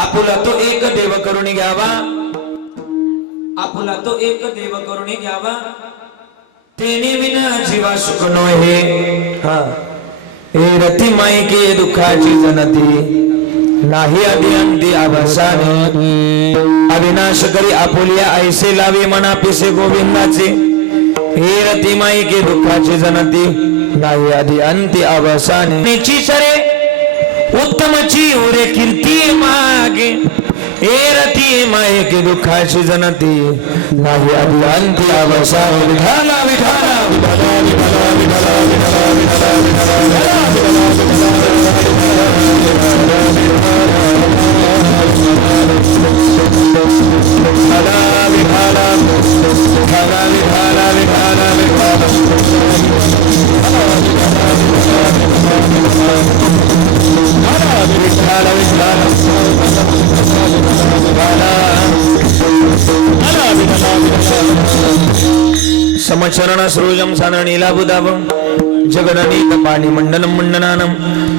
आपुला तो एक देव करुणी घ्यावा, आपुला तो एक देव करुणी घ्यावा, तेने विना जीवा सुख नोहे. हा हे रती मायके दुःखाची जनती नाही आधी अंती अवसाने. अविनाश करी आपुलिया ऐसे लावे मना पिसे गोविंदाचे. हे रती मायके दुःखाची जनती नाही आधी अंती अवसाने. निची सरे उत्तमची उरे कीर्ती मागे. हे रती मायके दुःखाची जनती नाही आधी अंती अवसाने. विठाला विठाला विठाला विठाला विठाला विठाला समचरण सरोजम सानन नीलाबुदाभं जगदनीक पाणी मंडनम मंडनानम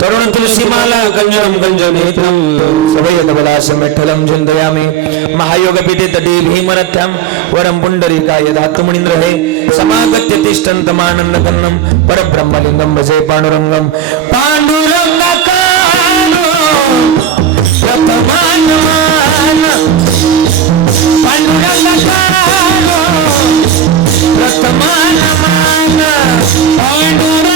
तरुण तुलसीमाला गंजनम गंजनेत्रम सवयदबलासमेठलम चिन्तयामि. महायोगपीठे तटे भीमरथ्यां वरं पुण्डरीकाय धातुमणीन्द्र हे समागत्य तिष्ठन्तमानन्दकन्नं परब्रह्मलिङ्गं भजे पाण्डुरङ्गं. पाण्डुरङ्गकारो प्रथमानमान पाण्डुरङ्गकारो प्रथमानमान पाण्डुरङ्गकारो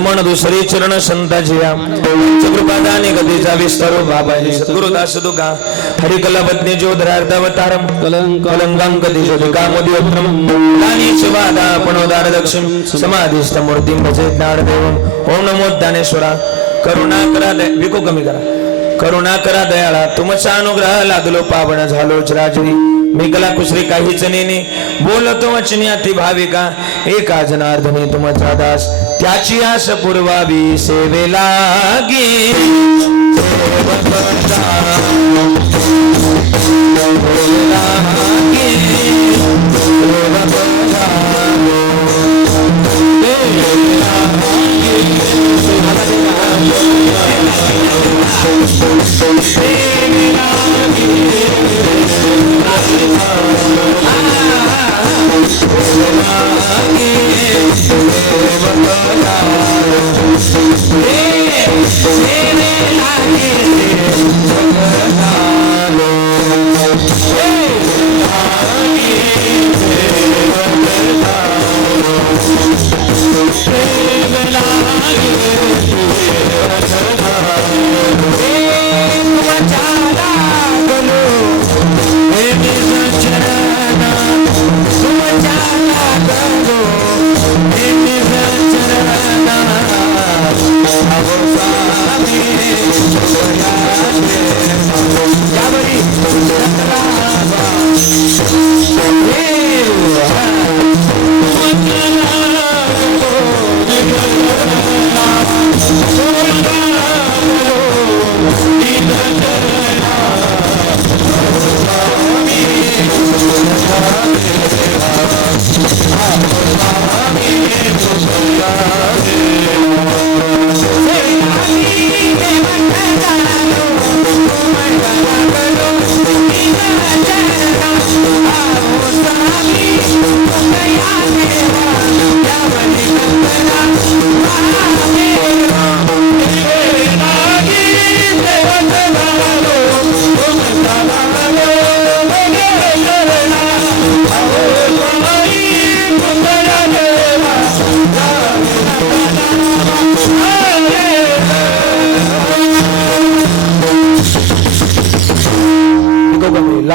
मन दुसरी चरण संताजिया कृपादाने गतीचा विस्तारो बाबाजी सद्गुरुदास दुगा हरिकला पत्नी जोधरार्धावतारम कलंकांक दिशोदिकामोदिवत्रम दानी शिवादा पणोदार दक्षिण समाधिस्थ मूर्तिं भजे ज्ञानदेवम. ओम नमो ज्ञानेश्वरा. करुणा करा विको कमी करा. करुणा करा दयाळा तुमचा अनुग्रह लागलो पावन झालोच राजरी. मेघला कुसरी काहीच नेने बोलतो वचनी अति भाविका. एका जनार्दने तुमचा दास त्याची आस पूर्वावी सेवे लागे. Hey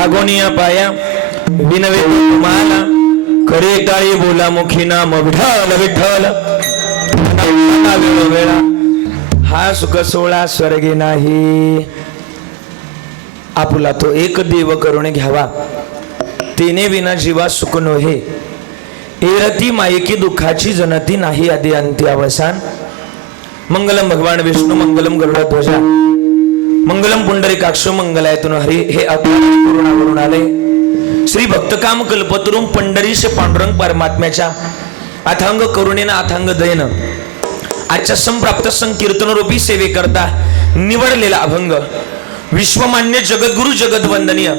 लागोनिया पाया विनवे तुम्हाला करे टाळी बोला मुखी नाम विठ्ठल विठ्ठल वेळोवेळा हा सुख सोळा स्वर्गी नाही आपुला तो एक देव करून घ्यावा तिने विना जीवा सुख नोहे एरती मायकी दुःखाची जनती नाही आदी अंती अवसान मंगलम भगवान विष्णू मंगलम गरुडध्वजा मंगलम पुंडरीकाक्ष मंगलायतून हरी हे पूर्णावरून आले श्री भक्तकाम कल्पतरुम पंढरीश पांडुरंग परमात्म्याच्या अथांग करुणेनं अथांग दयेनं आजच्या संप्राप्त संकीर्तन रूपी सेवेकरता निवडलेला अभंग विश्वमान्य जगद्गुरु जगद्वंदनीय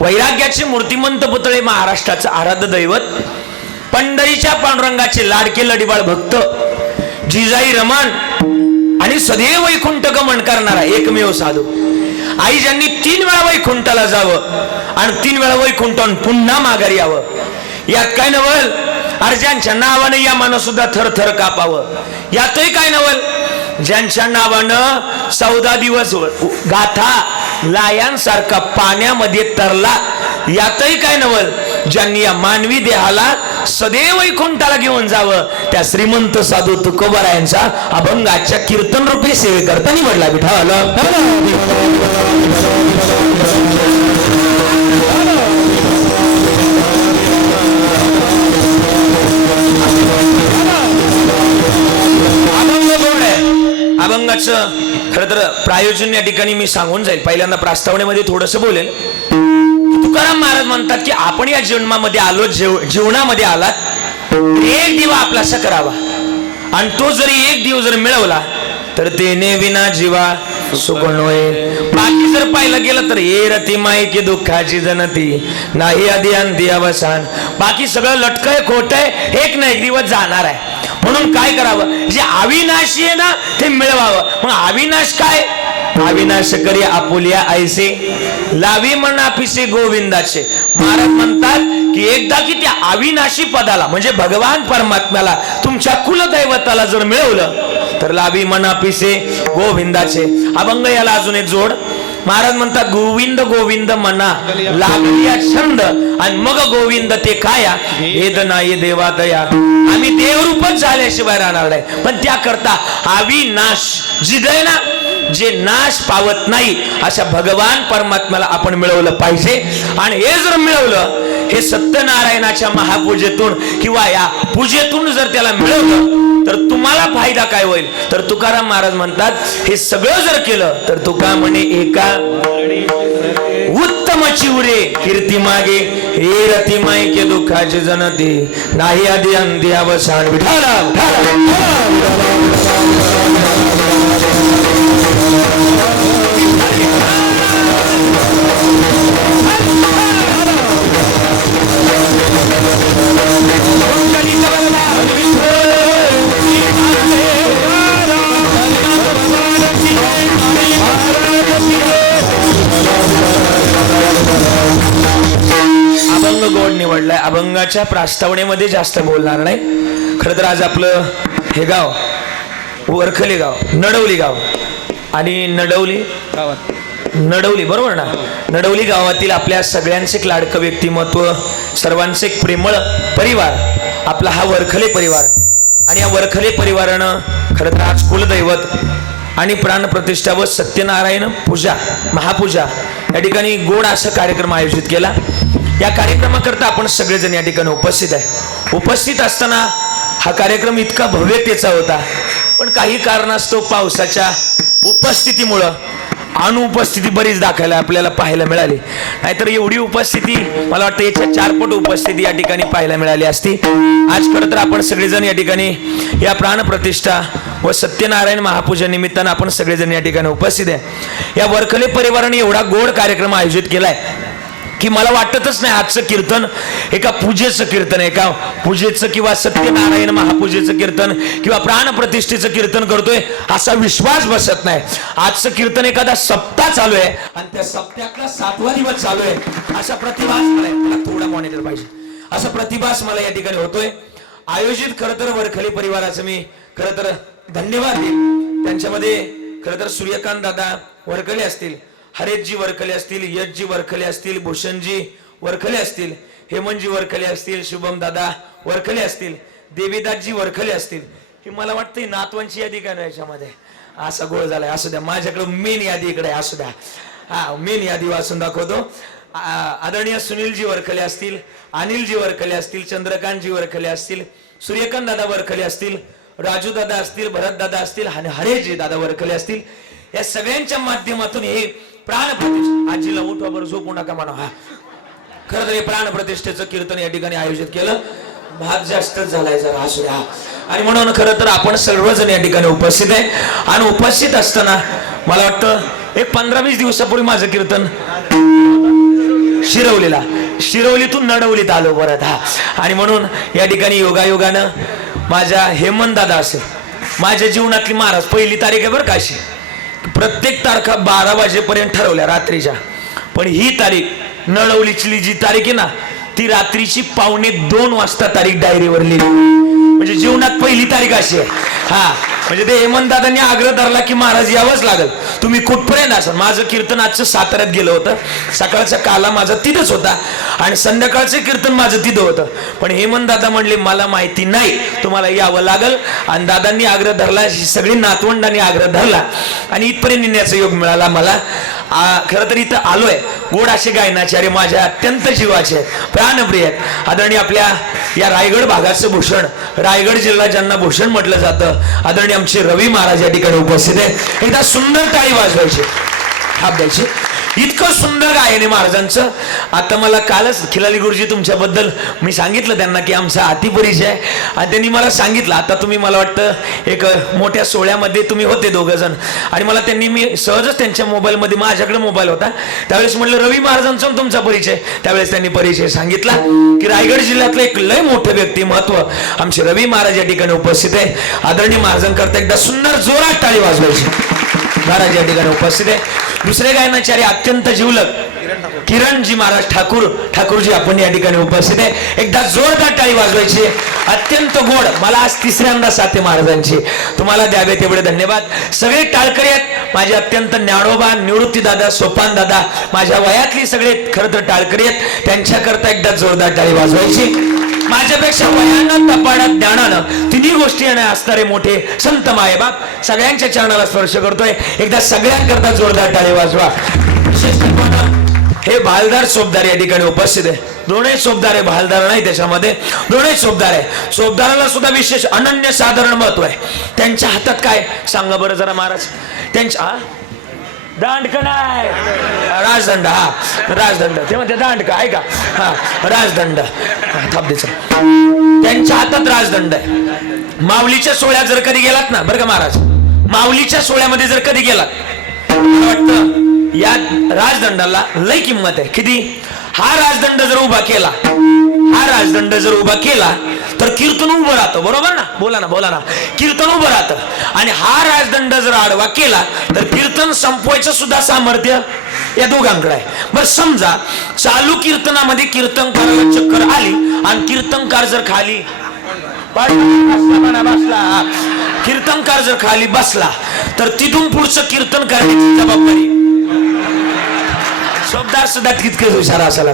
वैराग्याचे मूर्तिमंत पुतळे महाराष्ट्राचं आराध्य दैवत पंढरीच्या पांडुरंगाचे लाडके लढीबाळ भक्त जिजाई रमण आणि सदैव वैकुंठ गमन करणारा एकमेव साधू आई ज्यांनी 3 वेळा वैकुंठाला जावं आणि 3 वेळा वैकुंठावरून पुन्हा माघारी यावं यात काय नवल अर्जांच्या नावाने या मानं सुद्धा थरथर कापावं यातही काय नवल ज्यांच्या नावानं 14 दिवस गाथा लायांसारखा पाण्यामध्ये तरला यातही काय नवल ज्यांनी या मानवी देहाला सदैव वैकुंठाला घेऊन जावं त्या श्रीमंत साधू तुकोबारायांचा अभंगाच्या कीर्तन रूपी सेवेकरता निवडला विठ्ठल अभंगाचं खरं तर प्रायोजन या ठिकाणी मी सांगून जाईल पहिल्यांदा प्रास्तावनेमध्ये थोडस बोलेल तुकाराम महाराज म्हणतात की आपण या जन्मामध्ये आलो जीवनामध्ये आलात एक दिवा आपलासा करावा आणि तो जरी एक दिवस जर मिळवला तर तेने विना जीवा सुख नोहे बाकी जर पाहिलं गेलं तर ये रती मायकी दुःखाची जनती नाही आधी अंती अवसान बाकी सगळं लटकय खोटय एक ना एक दिवस जाणार आहे म्हणून काय करावं जे अविनाशी आहे ना ते मिळवावं मग अविनाश काय अविनाश करी आपुलिया ऐसे लावी म्हणा पिसे गोविंदाचे महाराज म्हणतात की एकदा की त्या अविनाशी पदाला म्हणजे भगवान परमात्म्याला तुमच्या कुलदैवताला जर मिळवलं तर लावी म्हणा पिसे गोविंदाचे अभंग याला अजून एक जोड महाराज म्हणतात गोविंद गोविंद म्हणा लागलिया छंद आणि मग गोविंद ते काया वेद नाही देवा दया आम्ही देवरूपच झाल्याशिवाय राहणार नाही पण त्याकरता अविनाश जिदय ना जे नाश पावत नाही अशा भगवान परमात्म्याला आपण मिळवलं पाहिजे आणि हे जर मिळवलं हे सत्यनारायणाच्या महापूजेतून किंवा या पूजेतून जर त्याला मिळवलं तर तुम्हाला फायदा काय होईल तर तुकाराम महाराज म्हणतात हे सगळं जर केलं तर तुका म्हणे एका उत्तम चिवरे कीर्ती मागे हे रती मायके दुःखाचे जनते नाही आधी अंधी अवसान विठाला अभंग गोड निवडलाय अभंगाच्या प्रास्तावनेमध्ये जास्त बोलणार नाही खरं तर आज आपलं हे गाव वरखली गाव नडवली गाव आणि नडवली बरोबर ना नडवली गावातील आपल्या सगळ्यांचे एक लाडकं व्यक्तिमत्व सर्वांचे एक प्रेमळ परिवार आपला हा वरखले परिवार आणि या वरखले परिवारानं खरं तर आज कुलदैवत आणि प्राणप्रतिष्ठा व सत्यनारायण पूजा महापूजा या ठिकाणी गोड असा कार्यक्रम आयोजित केला या कार्यक्रमाकरता आपण सगळेजण या ठिकाणी उपस्थित आहे उपस्थित असताना हा कार्यक्रम इतका भव्यतेचा होता पण काही कारणास्तव पावसाच्या उपस्थितीमुळं अनुपस्थिती बरीच दाखवायला आपल्याला पाहायला मिळाली नाहीतर एवढी उपस्थिती मला वाटतं याच्या 4 पट उपस्थिती या ठिकाणी पाहायला मिळाली असती आज खरं तर आपण सगळेजण या ठिकाणी या प्राणप्रतिष्ठा व सत्यनारायण महापूजा निमित्तानं आपण सगळेजण या ठिकाणी उपस्थित आहे या वरखले परिवाराने एवढा गोड कार्यक्रम आयोजित केलाय की मला वाटतच नाही आजचं कीर्तन एका पूजेचं कीर्तन एका पूजेचं किंवा सत्यनारायण महापूजेचं कीर्तन किंवा प्राणप्रतिष्ठेचं कीर्तन करतोय असा विश्वास बसत नाही आजचं कीर्तन एखादा सप्ताह चालू आहे आणि त्या सप्त्यातला 7वा दिवस चालू आहे असा प्रतिभास मला थोडा मॉनिटर पाहिजे असा प्रतिभास मला या ठिकाणी होतोय आयोजित खरं तर वरखली परिवाराचं मी खरं तर धन्यवाद देईल त्यांच्यामध्ये खरं तर सूर्यकांत दादा वरखले असतील हरेशजी वरखले असतील, यशजी वरखले असतील, भूषणजी वरखले असतील, हेमंतजी वरखले असतील, शुभम दादा वरखले असतील, देवीदासजी वरखले असतील. ही मला वाटतं नातवांची यादी काय याच्यामध्ये असा गोळ झालाय. असू द्या, माझ्याकडे मेन यादी इकडे असू द्या. हा, मेन यादी वाचून दाखवतो. आदरणीय सुनीलजी वरखले असतील, अनिलजी वरखले असतील, चंद्रकांतजी वरखले असतील, सूर्यकांत दादा वरखले असतील, राजू दादा असतील, भरत दादा असतील आणि हरेशजी दादा वरखले असतील. या सगळ्यांच्या माध्यमातून हे प्राणप्रतिष्ठा, आजीला उठवा बरं, झोपू नका म्हणा. हा, खरं तर हे प्राणप्रतिष्ठेचं कीर्तन या ठिकाणी आयोजित केलं. भाग जास्त झालाय जरा असू द्या. आणि म्हणून खरं तर आपण सर्वजण या ठिकाणी उपस्थित आहे. आणि उपस्थित असताना मला वाटतं एक 15-20 दिवसापूर्वी माझं कीर्तन शिरवलीतून नडवलीत आलो परत. हा, आणि म्हणून या ठिकाणी योगायोगानं माझ्या हेमंत दादा असेल, माझ्या जीवनातली महाराज पहिली तारीख आहे बरं का. अशी प्रत्येक तारखा 12 वाजेपर्यंत ठरवल्या रात्रीच्या, पण ही तारीख नळवलीची जी तारीख आहे ना, ती रात्रीची 1:45 वाजता तारीख डायरीवर लिहिली. म्हणजे जीवनात पहिली तारीख अशी आहे. हा, म्हणजे ते हेमंत दादांनी आग्रह धरला की महाराज यावंच लागल, तुम्ही कुठपर्यंत असाल. माझं कीर्तन आजचं साताऱ्यात गेलं होतं. सकाळचा काला माझा तिथंच होता आणि संध्याकाळचं कीर्तन माझं तिथं होतं. पण हेमंत दादा म्हणले मला माहिती नाही, तुम्हाला यावं लागल. आणि दादांनी आग्रह धरला, सगळी नातवंडांनी आग्रह धरला आणि इथपर्यंत येण्याचा योग मिळाला मला. खरं तर इथं आलोय. गोड असे गायनाचार्य माझ्या अत्यंत जीवाचे आहेत, प्राणप्रिय आहेत. आदरणीय आपल्या या रायगड भागाचं भूषण, रायगड जिल्हा ज्यांना भूषण म्हटलं जातं, आदरणीय आमचे रवी महाराज या ठिकाणी उपस्थित आहे. एकदा सुंदर टाळी वाजवायची, हात द्यायची. इतकं सुंदर गायन आहे महाराजांचं. आता मला कालच खिलारी गुरुजी तुमच्याबद्दल मी सांगितलं त्यांना की आमचा अतिपरिचय आहे. आणि त्यांनी मला सांगितलं, आता तुम्ही मला वाटतं एक मोठ्या सोहळ्यामध्ये तुम्ही होते दोघं जण, आणि मला त्यांनी, मी सहजच त्यांच्या मोबाईलमध्ये, माझ्याकडे मोबाईल होता त्यावेळेस म्हटलं रवी महाराजांचा तुमचा परिचय. त्यावेळेस त्यांनी परिचय सांगितला की रायगड जिल्ह्यातलं एक लय मोठं व्यक्तिमत्व आमचे रवी महाराज या ठिकाणी उपस्थित आहे. आदरणीय महाराजांकरता एकदा सुंदर जोरात टाळी वाजवायची. महाराज या ठिकाणी उपस्थित आहे. दुसरे गायनाचार्य अत्यंत जिवलग किरणजी महाराज ठाकूरजी आपण या ठिकाणी उपस्थित आहे. एकदा जोरदार टाळी वाजवायची. अत्यंत गोड, मला आज तिसऱ्यांदा साथ आहे महाराजांची. तुम्हाला द्यावे तेवढे धन्यवाद. सगळे टाळकरी आहेत माझे, अत्यंत ज्ञानोबा, निवृत्ती दादा, सोपान दादा, माझ्या वयातली सगळे खरं तर टाळकरी आहेत. त्यांच्याकरता एकदा जोरदार टाळी वाजवायची. माझ्यापेक्षा वयानं, तपाडात, ज्ञानानं तिन्ही गोष्टी असणारे मोठे संत मायबाप सगळ्यांच्या चरणाला स्पर्श करतोय. एकदा सगळ्यांकरता जोरदार टाळी वाजवा. हे भालदार सोबदार या ठिकाणी उपस्थित आहे. दोनही सोबदार आहे, भालदार नाही त्याच्यामध्ये, दोनही सोबदार आहे. सोबदाराला सुद्धा विशेष अनन्य साधारण महत्व आहे. त्यांच्या हातात काय सांगा बरं जरा महाराज. त्यांच्या दांडक नाही, राजदंड. हा, राजदंड. ते म्हणते दांडका आहे का. हा, राजदंड. त्यांच्या हातात राजदंड आहे. माऊलीच्या सोहळ्यात जर कधी गेलात ना बरं का महाराज, माऊलीच्या सोहळ्यामध्ये जर कधी गेलात, वाटतं या राजदंडाला लय किंमत आहे. किती? हा राजदंड जर उभा केला, तर कीर्तन उभं राहतं. बरोबर ना, बोला ना. कीर्तन उभं राहतं. आणि हा राजदंड जर आडवा केला तर कीर्तन संपवायचं सुद्धा सामर्थ्य या दोघांकडे आहे. बरं, समजा चालू कीर्तनामध्ये कीर्तनकाराला चक्कर आली आणि कीर्तनकार जर खाली बसला, कीर्तनकार जर खाली बसला, तर तिथून पुढचं कीर्तन करण्याची जबाबदारी शब्दार सुद्धा तितकेच हुशार असाला.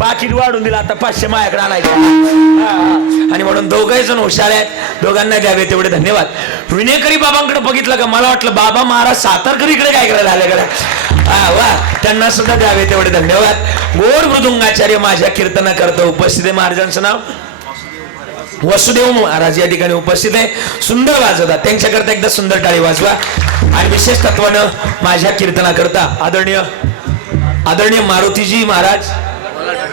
पाकिट वाढून दिला, आता 500 माझ्याकडे आणायचं. आणि म्हणून दोघही जण हुशार आहेत. दोघांना द्यावे तेवढे धन्यवाद. विनेकरी बाबांकडे बघितलं का, मला वाटलं बाबा महाराज सातारकरीकडे काय करायला आल्याकडे. वा, त्यांना सुद्धा द्यावे तेवढे धन्यवाद. गोड मृदुंगाचार्य माझ्या कीर्तना करता उपस्थित आहे. महाराजांचं नाव वसुदेव महाराज या ठिकाणी उपस्थित आहे. सुंदर वाजवतात, त्यांच्याकरता एकदा सुंदर टाळी वाजवा. आणि विशेष तत्वानं माझ्या कीर्तना करता आदरणीय मारुतीजी महाराज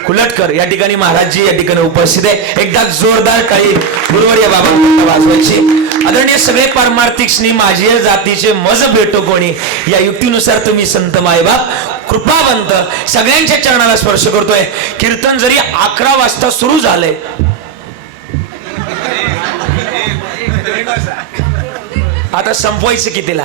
कुलटकर या ठिकाणी महाराजजी या ठिकाणी उपस्थित आहे. एकदा जोरदार टाळी गुरुवर्य बाबा वाजवायची. आदरणीय सगळे पारमार्थिक स्नेही माझे जातीचे मज भेटो कोणी, या युक्तीनुसार तुम्ही संत मायबाप कृपावंत सगळ्यांच्या चरणाला स्पर्श करतोय. कीर्तन जरी 11 वाजता सुरू झालंय, आता संपवायचं कितीला?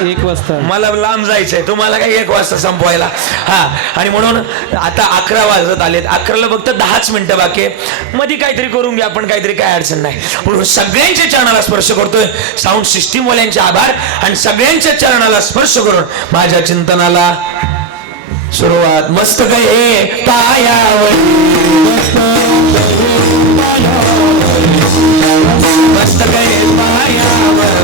1 वाजता. मला लांब जायचंय, तुम्हाला काय 1 वाजता संपवायला. हा, आणि म्हणून आता 11 वाजत आलेत. 11ला फक्त 10च मिनिटं बाकी आहे. मध्ये काहीतरी करून घ्या आपण, काहीतरी काय अडचण नाही. म्हणून सगळ्यांच्या चरणाला स्पर्श करतोय. साऊंड सिस्टीम वाल्यांचे आभार. आणि सगळ्यांच्या चरणाला स्पर्श करून माझ्या चिंतनाला सुरुवात मस्त गए पायावर मस्त गए पायावर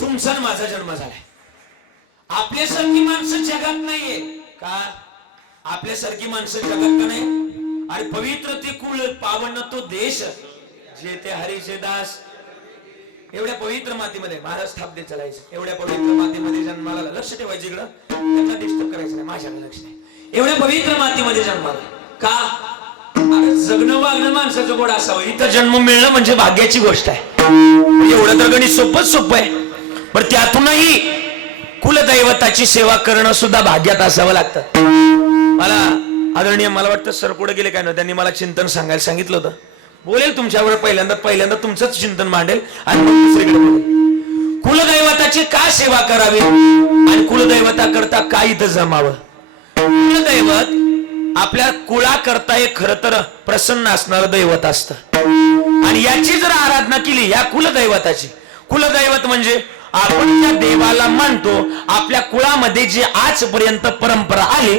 तुमचा माझा जन्म झालाय. आपल्यासारखी माणसं जगात नाहीये का? आपल्यासारखी माणसं जगात का नाही? आणि पवित्र ते कुळ पावन तो देश जे ते हरीचे दास एवढ्या पवित्र मातीमध्ये महाराज स्थापने चालायचं. एवढ्या पवित्र मातीमध्ये जन्माला लक्ष ठेवायचं. इकडं त्यांना डिस्टर्ब करायचं नाही. माझ्याकडे लक्ष नाही. एवढ्या पवित्र मातीमध्ये जन्माला का? अरे जगणं वागणं माणसाचं गोड असावं. इथं जन्म मिळणं म्हणजे भाग्याची गोष्ट आहे. एवढं तर गणित सोपं आहे. पण त्यातूनही कुलदैवताची सेवा करणं सुद्धा भाग्यात असावं लागतं. मला आदरणीय मला वाटतं सर पुढे गेले काय ना, त्यांनी मला चिंतन सांगायला सांगितलं होतं. बोलेल तुमच्यावर पहिल्यांदा तुमचंच चिंतन मांडेल आणि मग दुसरीकडे बोलेल. कुलदैवताची का सेवा करावी आणि कुलदैवता करता काय इथं जमावं? कुलदैवत आपल्या कुळाकरता एक खरं तर प्रसन्न असणारं दैवत असतं आणि याची जर आराधना केली या कुलदैवताची, कुलदैवत म्हणजे आपण त्या देवाला मानतो. आपल्या कुळामध्ये जे आजपर्यंत परंपरा आली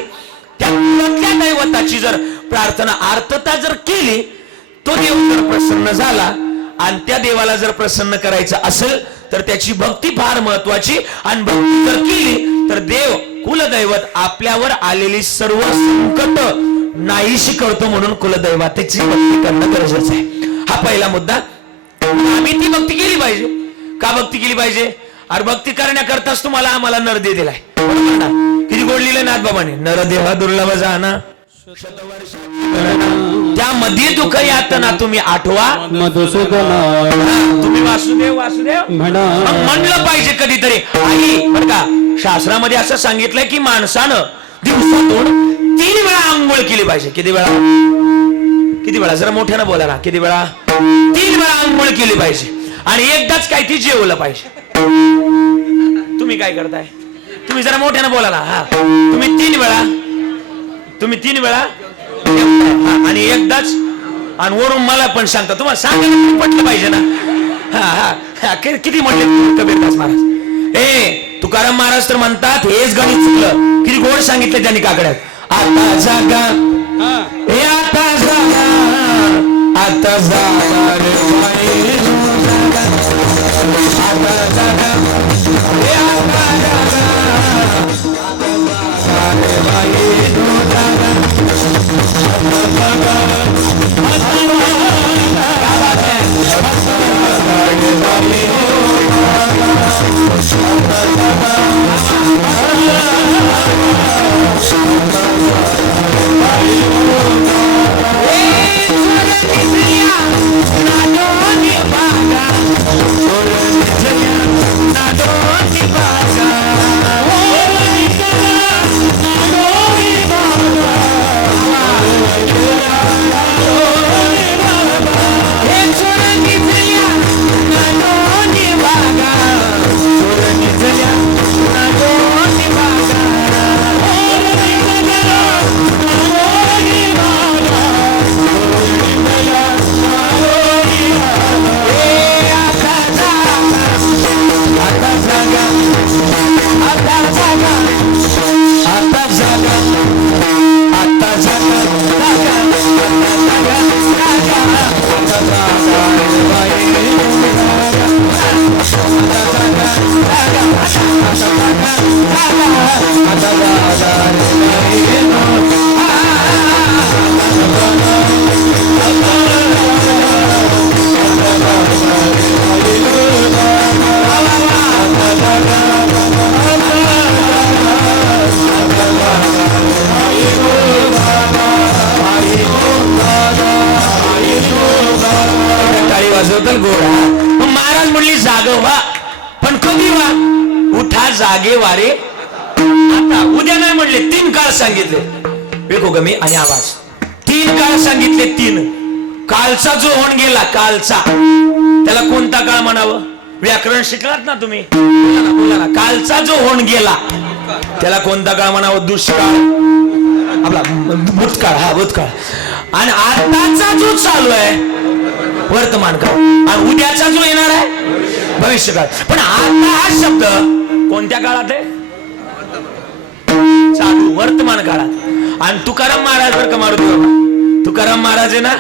त्या कुळातल्या दैवताची जर प्रार्थना आर्तता जर केली, तो देव जर प्रसन्न झाला आणि त्या देवाला जर प्रसन्न करायचं असेल तर त्याची भक्ती फार महत्वाची. आणि भक्ती जर केली तर देव कुलदैवत आपल्यावर आलेली सर्व संकट नाहीशी करतो. म्हणून कुलदैवताची भक्ती करणं गरजेचं आहे. हा पहिला मुद्दा. आम्ही ती भक्ती केली पाहिजे. का भक्ती केली पाहिजे? अरे भक्ती करण्याकरताच तुम्हाला आम्हाला नरदेव दिलाय. किती गोड लिहिलंय नाथबाबांनी, नरदेह दुर्लभ जाना त्यामध्ये दुःख यातना तुम्ही आठवा तुम्ही वासुदेव म्हणलं पाहिजे कधीतरी. आई बरं का, शास्त्रामध्ये असं सांगितलंय की माणसानं दिवसातून 3 वेळा आंघोळ केली पाहिजे. किती वेळा जरा मोठ्यानं बोला ना. किती वेळा? 3 वेळा आंघोळ केली पाहिजे आणि एकदाच काय ती जेवलं पाहिजे. तुम्ही काय करताय? तुम्ही जरा मोठ्यानं बोला ना. हा, तुम्ही 3 वेळा आणि एकदाच. आणि वरून मला पण सांगता. तुम्हाला सांगायला पटलं पाहिजे ना. हा किती म्हटले कबीरदास महाराज. तुकाराम महाराज तर म्हणतात हेच गणित चुकलं. किती गोड सांगितलं त्यांनी काकड्यात. आता जागा आता जागा आता जागा रे बाई जागा आता जागा आता जागा आता रे बाई जागा टाळी वाजवताल गोडा. मग महाराज म्हणली जाग व्हा, पण कधी व्हा? उठा जागे वारे आता. उद्या नाही म्हणले, 3 काळ सांगितले. वेगो गमी आणि आवाज 3 काळ सांगितले. 3 कालचा जो होऊन गेला, कालचा, त्याला कोणता काळ म्हणावं? व्याकरण शिकलात ना तुम्ही, बोला ना. कालचा जो होऊन गेला त्याला कोणता काळ म्हणावं? दुष्काळ, आपला भूतकाळ. हा भूतकाळ. आणि आताचा जो चालू आहे वर्तमान काळ, आणि उद्याचा जो येणार आहे भविष्यकाळ. पण आता हा शब्द कोणत्या काळात आहे? चालू वर्तमान काळात. आणि तुकाराम महाराज बरं का मारुती बाबा, तुकाराम महाराज आहे ना,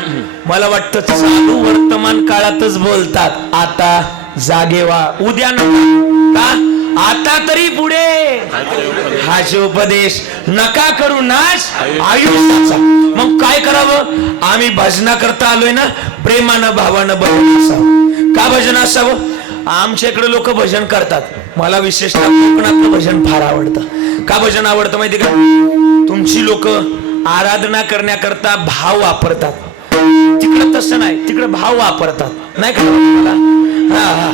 मला वाटतं चालू वर्तमान काळातच बोलतात. आता जागे व्हा, उद्या नका. का? आता तरी पुढे हा उपदेश नका करू नाश आयुष्याचा. मग काय करावं? आम्ही भजना करता आलोय ना, प्रेमानं भावानं भजन असावं. का भजन असावं? आमच्या इकडे लोक भजन करतात. मला विशेषतः कोकणातलं भजन फार आवडतं. का भजन आवडतं माहिती का? तुमची लोक आराधना करण्याकरता भाव वापरतात. तिकडं तसं नाही, तिकडे भाव वापरतात. नाही का मला? हा हा,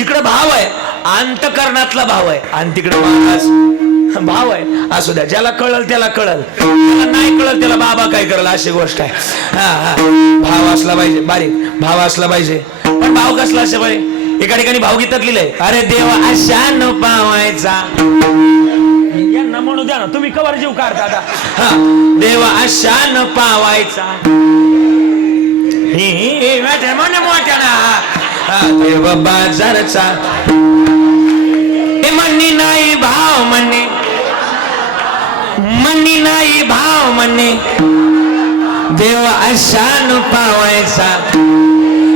इकडे भाव आहे, अंतकरणातला भाव आहे, आणि तिकडे महाराज भाव आहे. असू द्या, ज्याला कळल त्याला कळल, त्याला नाही कळल त्याला बाबा काय करल, अशी गोष्ट आहे. हा हा, भाव असला पाहिजे, बारीक भाव असला पाहिजे. पण भाव कसला असला पाहिजे? एका ठिकाणी भावगीतात लिहिलंय, अरे देवा अशान पावायचा. यांना म्हणू द्या ना, तुम्ही कवर जीव काढता आता. हा, देवा अशान पावायचा. मोठ्या ना देव बाजारचा. हे म्हणणी नाही भाव म्हणणे, म्हणणी नाही भाव म्हणणे. देव अशान पावायचा,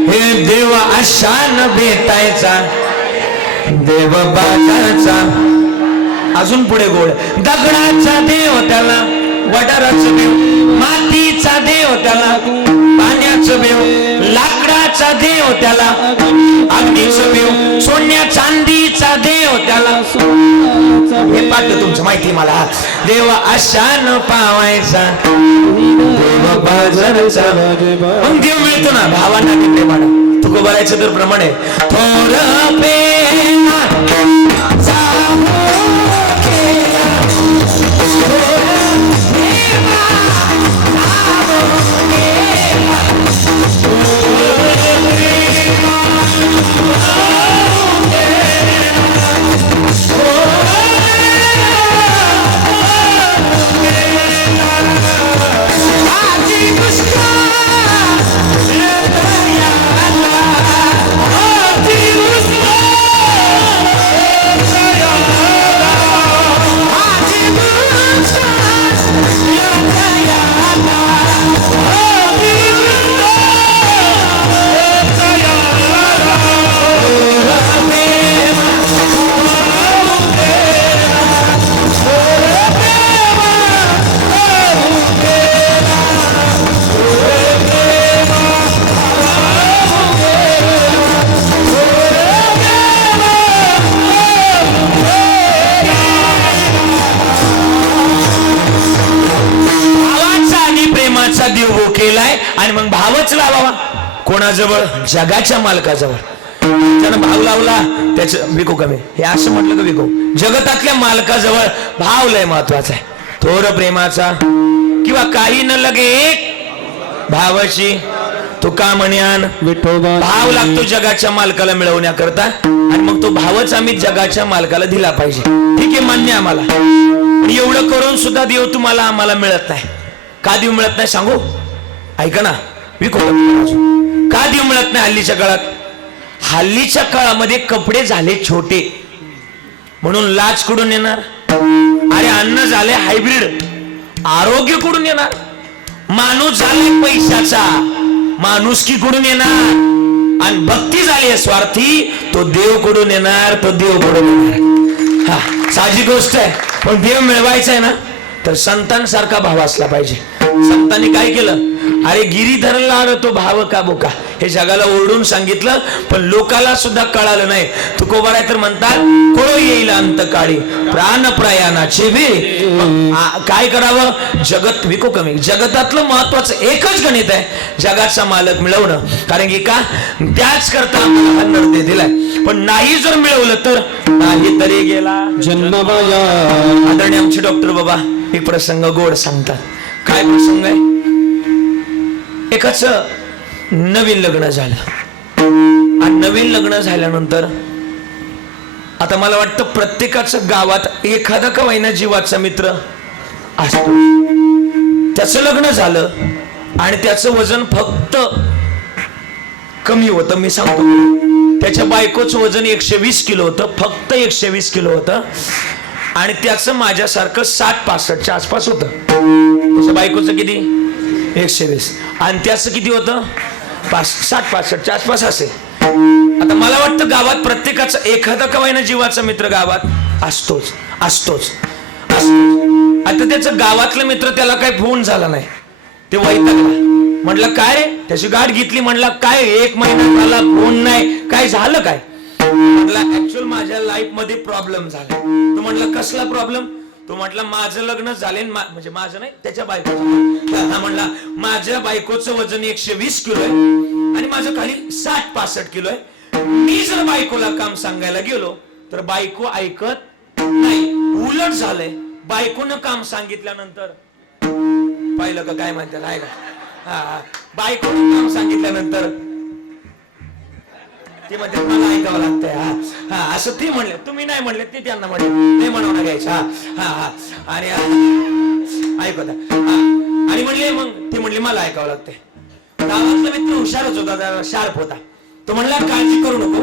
हे देव अशान भेटायचा. देव बाजारचा. अजून पुढे गोड. दगडाचा देव त्याला, वडाराचं देव, मातीचा देव त्याला, पाण्याचं देव, लाकडाचा देव त्याला, अग्नीचं देव, सोन्या चांदीचा देव त्याला. हे पाठ तुमचं माहिती मला. देव अशान पावायचा, देव बाजारचा. मग देव मिळतो ना भावांना तिकडे म्हणा. तुको बोलायचं तर प्रमाणे थोर देव केलाय. आणि मग भावच लावावा कोणाजवळ? जगाच्या मालकाजवळ. त्यानं भाव लावला त्याचं विको कमी. हे असं म्हटलं का विको? जगतातल्या मालकाजवळ भाव लय महत्वाचा आहे. थोर प्रेमाचा किंवा काही न लगे एक भावाची. तुका म्हण्यान भाव लागतो जगाच्या मालकाला मिळवण्याकरता, आणि मग तो भावच आम्ही जगाच्या मालकाला दिला पाहिजे. ठीक आहे, मान्य आम्हाला. पण एवढं करून सुद्धा देव तुम्हाला आम्हाला मिळत नाही. का देव मिळत नाही सांगू? ऐका ना, विको का देव मिळत नाही हल्लीच्या काळात? हल्लीच्या काळामध्ये कपडे झाले छोटे म्हणून लाज कुठून येणार? अरे अन्न झाले हायब्रिड, आरोग्य कुठून येणार? माणूस झाले पैशाचा, माणुसकी कुठून येणार? आणि भक्ती झाली स्वार्थी, तो देव कुठून येणार? तो देव कुठून येणार? हा साहजिक गोष्ट आहे. पण देव मिळवायचा आहे ना, तर संतांसारखा भाव असला पाहिजे. संतांनी काय केलं, अरे गिरीधरला आलं तो भाव का बोका, हे जगाला ओरडून सांगितलं, पण लोकाला सुद्धा कळालं नाही. तुकोबाराय तर म्हणतात, कोळो येईल अंत काळी प्राण प्रयाणाचे बी. काय करावं, जगत विको कमी. जगतातलं महत्वाचं एकच गणित आहे, जगाचा मालक मिळवणं. कारण की का, त्याच करता आम्हाला हा नरदे दिलाय. पण नाही जर मिळवलं तर नाही तरी गेला जन्ममाया. आदरणीय आमचे डॉक्टर बाबा एक प्रसंग गोड सांगतात. काय प्रसंग आहे, एकाच नवीन लग्न झालं आणि नवीन लग्न झाल्यानंतर आता मला वाटतं प्रत्येकाचं गावात एखादा का होईना जीवाचा मित्र असतो. त्याचं लग्न झालं आणि त्याचं वजन फक्त कमी होतं. मी सांगतो, त्याच्या बायकोचं वजन 120 किलो होतं, फक्त 120 किलो होतं. आणि त्याचं माझ्यासारखं 60-65च्या आसपास होतं. त्याच्या बायकोचं किती, 120, आणि त्याचं किती होतं, 60-65च्या आसपास असेल. आता मला वाटतं गावात प्रत्येकाचा एखादा का होईना जीवाचा मित्र गावात असतोच असतोच असतोच. आता त्याचं गावातला मित्र त्याला काही फोन झाला नाही, ते वैतागला. म्हटलं काय रे, त्याची गाठ घेतली. म्हणला काय 1 महिना झाला फोन नाही, काय झालं काय. म्हटलं ऍक्च्युअल माझ्या लाईफ मध्ये प्रॉब्लेम झाला. तो म्हटलं कसला प्रॉब्लेम. तो म्हटलं माझं लग्न झाले, म्हणजे माझं नाही त्याच्या बायकोचं. म्हणला माझ्या बायकोचं वजन 120 किलो आहे आणि माझं खाली 60-65 किलो आहे. मी जर बायकोला काम सांगायला गेलो तर बायको ऐकत नाही. उलट झालंय, बायकोनं काम सांगितल्यानंतर पाहिलं का काय म्हणतात, आहे का, बायकोनं काम सांगितल्यानंतर ते म्हणते मला ऐकावं लागतंय. हा असं ते म्हणले, तुम्ही नाही म्हणले, ते त्यांना म्हणले, नाही म्हणून घ्यायचं. आणि ऐकता आणि म्हणले, मग ते म्हणले मला ऐकावं लागतंय. गावातला मित्र हुशारच होता, जरा शार्प होता. तो म्हणला काळजी करू नको,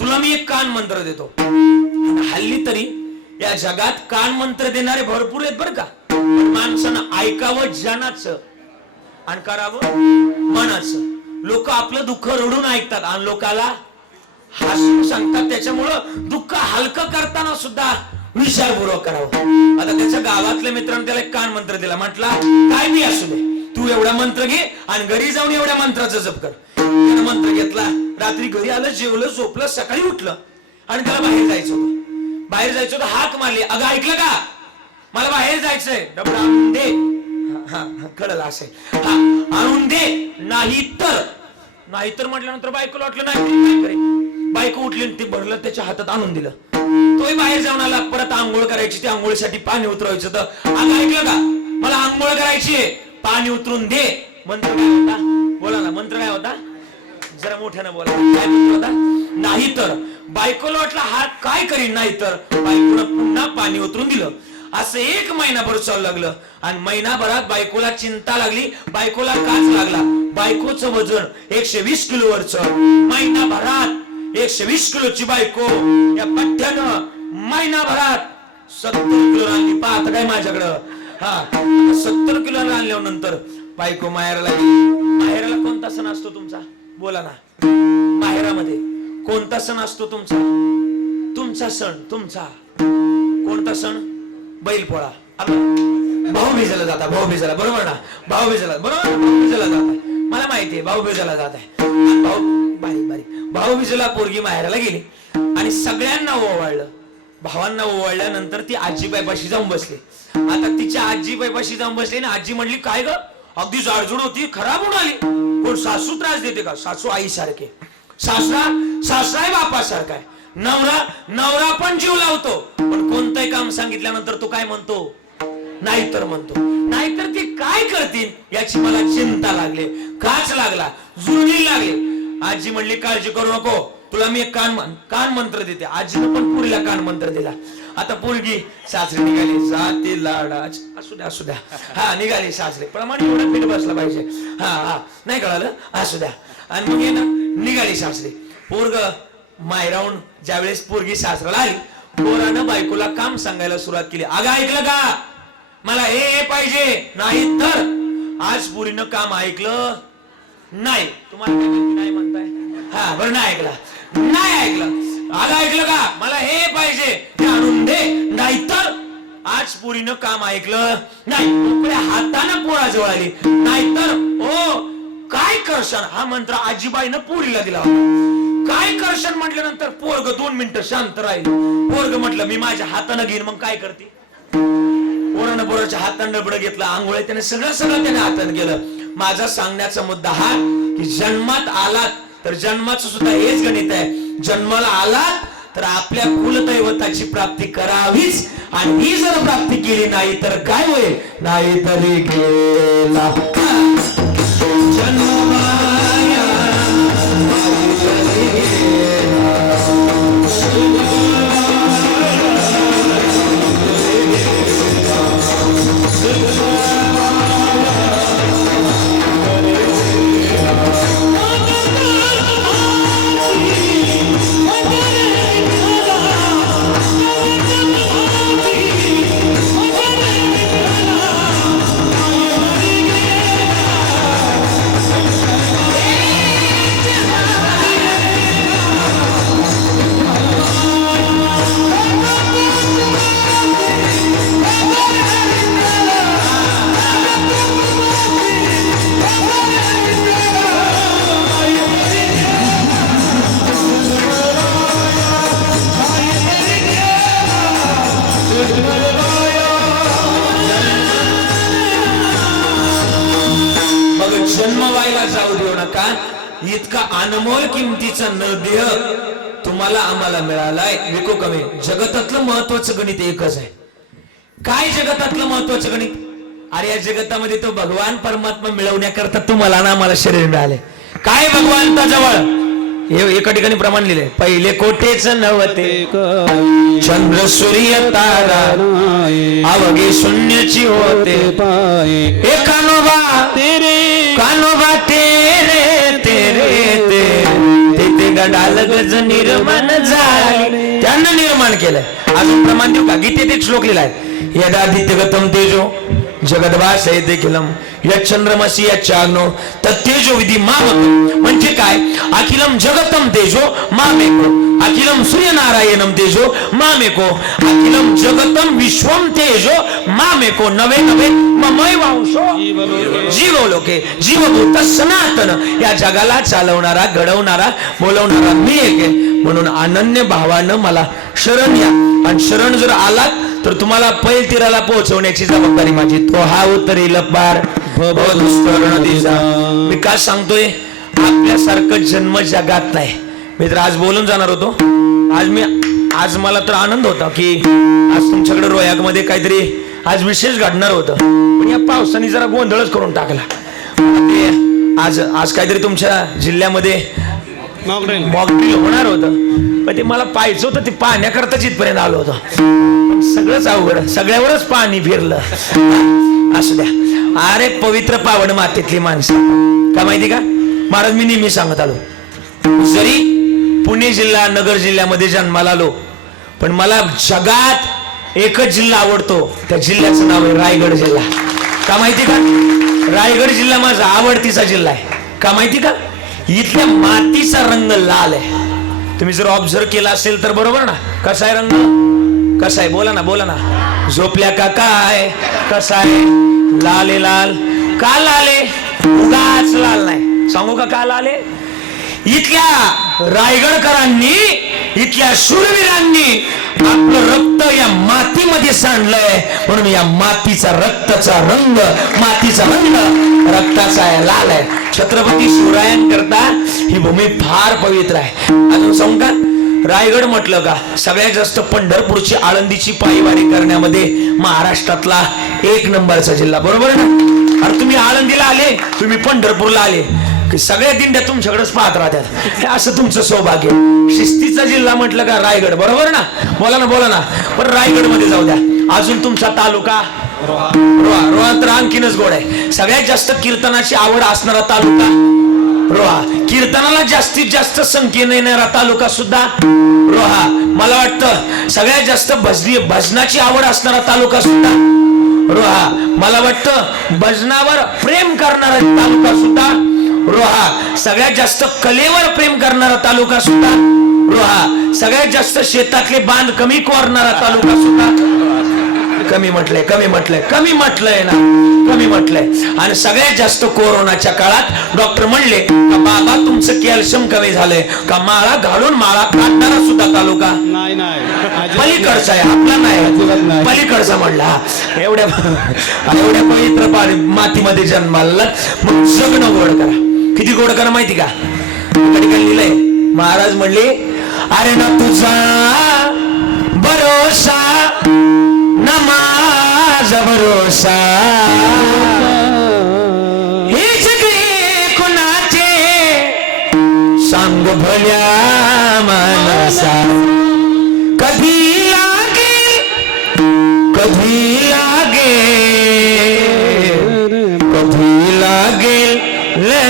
तुला मी एक कान मंत्र देतो. हल्ली तरी या जगात कान मंत्र देणारे भरपूर आहेत बरं का. माणसानं ऐकावं जनाचं आणि करावं मनाचं. लोक आपलं दुःख रडून ऐकतात आणि लोकाला हसून सांगतात. त्याच्यामुळं दुःख हलकं करताना सुद्धा विचारपूर्वक करावं. आता त्याच्या गावातल्या मित्रांनी त्याला एक कान मंत्र दिला. म्हटला काय बी असू दे, तू एवढा मंत्र घे आणि घरी जाऊन एवढ्या मंत्राचा जप कर. त्यानं मंत्र घेतला, रात्री घरी आलं, जेवलं, झोपलं, सकाळी उठलं आणि त्याला बाहेर जायचं होतं. बाहेर जायचं होतं, हाक मारली, अगं ऐकलं का, मला बाहेर जायचंय, डबडा आणून दे. कळलं असेल, हा आणून दे. नाहीतर म्हटल्यानंतर बायकोला वाटलं नाही काय करे. बायको उठली, ते भरलं त्याच्या हातात आणून दिलं. तोही बाहेर जाऊन आला, परत आंघोळ करायची, त्या आंघोळीसाठी पाणी उतरवायचं होतं. अगं ऐकलं का, मला आंघोळ करायची, पाणी उतरून दे. मंत्र काय होता, बोला ना, मंत्र काय होता, जरा मोठ्यानं बोला, काय मंत्र होता. नाही तर बायकोला वाटलं हा काय करीन, नाही तर बायकोला पुन्हा पाणी उतरून दिलं. असं 1 महिनाभर चालू लागलं आणि महिनाभरात बायकोला चिंता लागली, बायकोला काच लागला. बायकोचं वजन 120 किलोवरचं, महिनाभरात 120 किलोची बायको या पठ्ठ्यानं महिनाभरात 70 किलो आणली. पाहत काय माझ्याकडं, 70 किलो आणल्यानंतर बायको माहेराला गेली. माहेराला कोणता सण असतो तुमचा, बोला ना, माहेरामध्ये कोणता सण असतो तुमचा, तुमचा सण, तुमचा कोणता सण, बैलपोळा. भाऊबीजेला जाता, भाऊबीजेला, बरोबर ना, भाऊबीजेला, बरोबर, भाऊबीजेला जाता, मला माहिती आहे भाऊबीजेला जात आहे. भाऊबीजेला पोरगी माहेराला गेली आणि सगळ्यांना ओवाळलं. भावांना ओवाळल्यानंतर ती आजीबाईपाशी जाऊन बसली. आता तिच्या आजीबाईपाशी जाऊन बसली ना, आजी म्हणली काय ग, अगदी जाडजूड होती, खराब होऊन आली. कोण सासू त्रास देते का, सासू आई सारखे, सासरा बापासारखा आहे. नवरा पण जीव लावतो, पण कोणतंही काम सांगितल्यानंतर तो काय म्हणतो, नाहीतर म्हणतो. नाहीतर ते काय करतील याची मला चिंता लागली, काच लागला, जुळणी लागली. आजी म्हणली काळजी करू नको, तुला मी एक कान मंत्र देते. आजीनं पण पुरीला कान मंत्र दिला. आता पोरगी सासरी निघाली, जाती लाडाच, असू द्या, हा निघाली सासरी, प्रमाणे एवढा पीठ बसला पाहिजे, हा नाही कळालं, असू द्या. आणि मग ये ना निघाली सासरी. पोरग माहेराहून ज्यावेळेस पोरगी सासराला आली, पोरानं बायकोला काम सांगायला सुरुवात केली. अगं ऐकलं का, मला हे पाहिजे, नाही तर. आज पोरीनं काम ऐकलं नाही. तुम्हाला नाही म्हणताय, हा बरं, नाही ऐकलं. अगं ऐकलं का, मला हे पाहिजे, ते आणून दे, नाहीतर. ह्याच पोरीनं काम ऐकलं नाही, मोकळ्या हातानं पोराजवळ आली, नाहीतर ओ काय करशन हा मंत्र आजीबाईनं पोरीला दिला होता. काय करशन म्हटल्यानंतर पोरग 2 मिनिटं शांत राहिलं. पोरग म्हटलं मी माझ्या हातानं घेईन. मग काय करते, पोरानं पोराच्या हातानं डबडं घेतलं, आंघोळ त्याने सगळं त्याने हातानं केलं. माझा सांगण्याचा मुद्दा हा की जन्मात आलात तर जन्माचं सुद्धा हेच गणित आहे. जन्माला आलात तर आपल्या कुलदैवताची प्राप्ती करावीच, आणि ही जर प्राप्ती केली नाही तर काय होईल, नाही तरी गेला जन्ममाया, जन्म व्हायला जाऊ देऊ नका. इतका अनमोल किमतीचा नरदेह तुम्हाला आम्हाला मिळालाय. विको कमी. जगतातलं महत्वाचं गणित एकच आहे. काय जगतातलं महत्वाचं गणित? अरे या जगतामध्ये तो भगवान परमात्मा मिळवण्याकरता तुम्हाला ना आम्हाला शरीर मिळाले. काय भगवंताजवळ हे एका ठिकाणी प्रमाण लिहिले, पहिले कोटेच नव्हते चंद्र सूर्य तारा, अवघे शून्याची होते हे कानोबा तेरे, कानोबा तेरे तेरे ते गडाल गज निर्माण झाली, त्यांना निर्माण केलंय. अजून प्रमाण देऊ का? गीतेत एक श्लोक लिहिलाय, यदादित्यगतम तेजो जगद्भाषय देखीलम यच्चंद्रमसी यच्चाग्नो तत्तेजो विधी मामक. म्हणजे काय? अखिलम जगतम तेजो मामेको, अखिलम सूर्यनारायणम तेजो मामेको, अखिलम जगतम विश्वम तेजो मामेको, नवे नवे ममय वांशो जीवलोके जीवभूत सनातन. या जगाला चालवणारा, घडवणारा, बोलवणारा मी एक आहे. म्हणून अनन्य भावानं मला शरण या, आणि शरण जर आलात तर तुम्हाला पैल तीराला पोहोचवण्याची जबाबदारी माझी. तो हा उतरेल पार मी काय सांगतोय, आपल्यासारखं जन्म जगात नाही. मी तर आज बोलून जाणार होतो. आज मला तर आनंद होता की आज तुमच्याकडे रोयाग मध्ये काहीतरी आज विशेष घडणार होतं, पण या पावसाने जरा गोंधळच करून टाकला. आज काहीतरी तुमच्या जिल्ह्यामध्ये मॉकड्रिल होणार होतं, पण ते मला पाहायचं होतं. ते पाहण्याकरताच इथपर्यंत आलो होतो. सगळंच अवघड, सगळ्यावरच पाणी फिरलं. असू द्या. अरे पवित्र पावन मातेतली माणसं का माहिती का महाराज, मी नेहमी सांगत आलो, जरी पुणे जिल्हा नगर जिल्ह्यामध्ये जन्माला आलो, पण मला जगात एकच जिल्हा आवडतो. त्या जिल्ह्याचं नाव आहे रायगड जिल्हा. का माहिती का? रायगड जिल्हा माझा आवडतीचा जिल्हा आहे. का माहिती का? इथल्या मातीचा रंग लाल आहे. तुम्ही जर ऑब्झर्व केला असेल तर बरोबर ना. कसा आहे रंग? कसा आहे? बोला ना, बोला ना. झोपल्या का काय? कसा आहे? लाल आहे. लाल का लाल आहे? उगाच लाल नाही. सांगू का लाल आहे? इथल्या रायगडकरांनी, इथल्या शूरवीरांनी आपलं रक्त या मातीमध्ये सांडलंय, म्हणून या मातीचा रक्ताचा रंग, मातीचा रंग रक्ताचा आहे, लाल आहे. छत्रपती शिवरायांकरता ही भूमी फार पवित्र आहे. अजून सांगू का? रायगड म्हटलं का सगळ्यात जास्त पंढरपूरची आळंदीची पायवारी करण्यामध्ये महाराष्ट्रातला 1 नंबरचा जिल्हा, बरोबर ना? अरे तुम्ही आळंदीला आले, तुम्ही पंढरपूरला आले की सगळ्या दिंड्या तुमच्याकडेच पाहत राहतात. हे असं तुमचं सौभाग्य. शिस्तीचा जिल्हा म्हटलं का रायगड, बरोबर ना? बोला ना, बोला ना. पण रायगड मध्ये जाऊ द्या. अजून तुमचा तालुका रोहा तर आणखीनच गोड आहे. सगळ्यात जास्त कीर्तनाची आवड असणारा तालुका रोहा. कीर्तनाला जास्तीत जास्त संख्येने येणारा तालुका सुद्धा रोहा. मला वाटतं सगळ्यात जास्त भजनाची आवड असणारा तालुका सुद्धा रोहा. मला वाटतं भजनावर प्रेम करणारा तालुका सुद्धा रोहा. सगळ्यात जास्त कलेवर प्रेम करणारा तालुका सुद्धा रोहा. सगळ्यात जास्त शेतातले बांध कमी कोरणारा तालुका सुद्धा कमी म्हटलंय ना, कमी म्हटलंय. आणि सगळ्यात जास्त कोरोनाच्या काळात डॉक्टर म्हणले का बाबा तुमचं कॅल्शियम कमी झालंय का, माळा घालून माळा काढणारा सुद्धा तालुका पलीकडचा आहे, आपला नाही, पलीकडचा म्हणला. एवढ्या पवित्र मातीमध्ये जन्माला मग जगणं गोड करा. किती गोड करा माहिती का? लिहिलंय महाराज म्हणले अरे ना तुझा भरोसा ना माझा भरोसा, हे सगळे कुणाचे सांग भल्या मानसा. कधी लागेल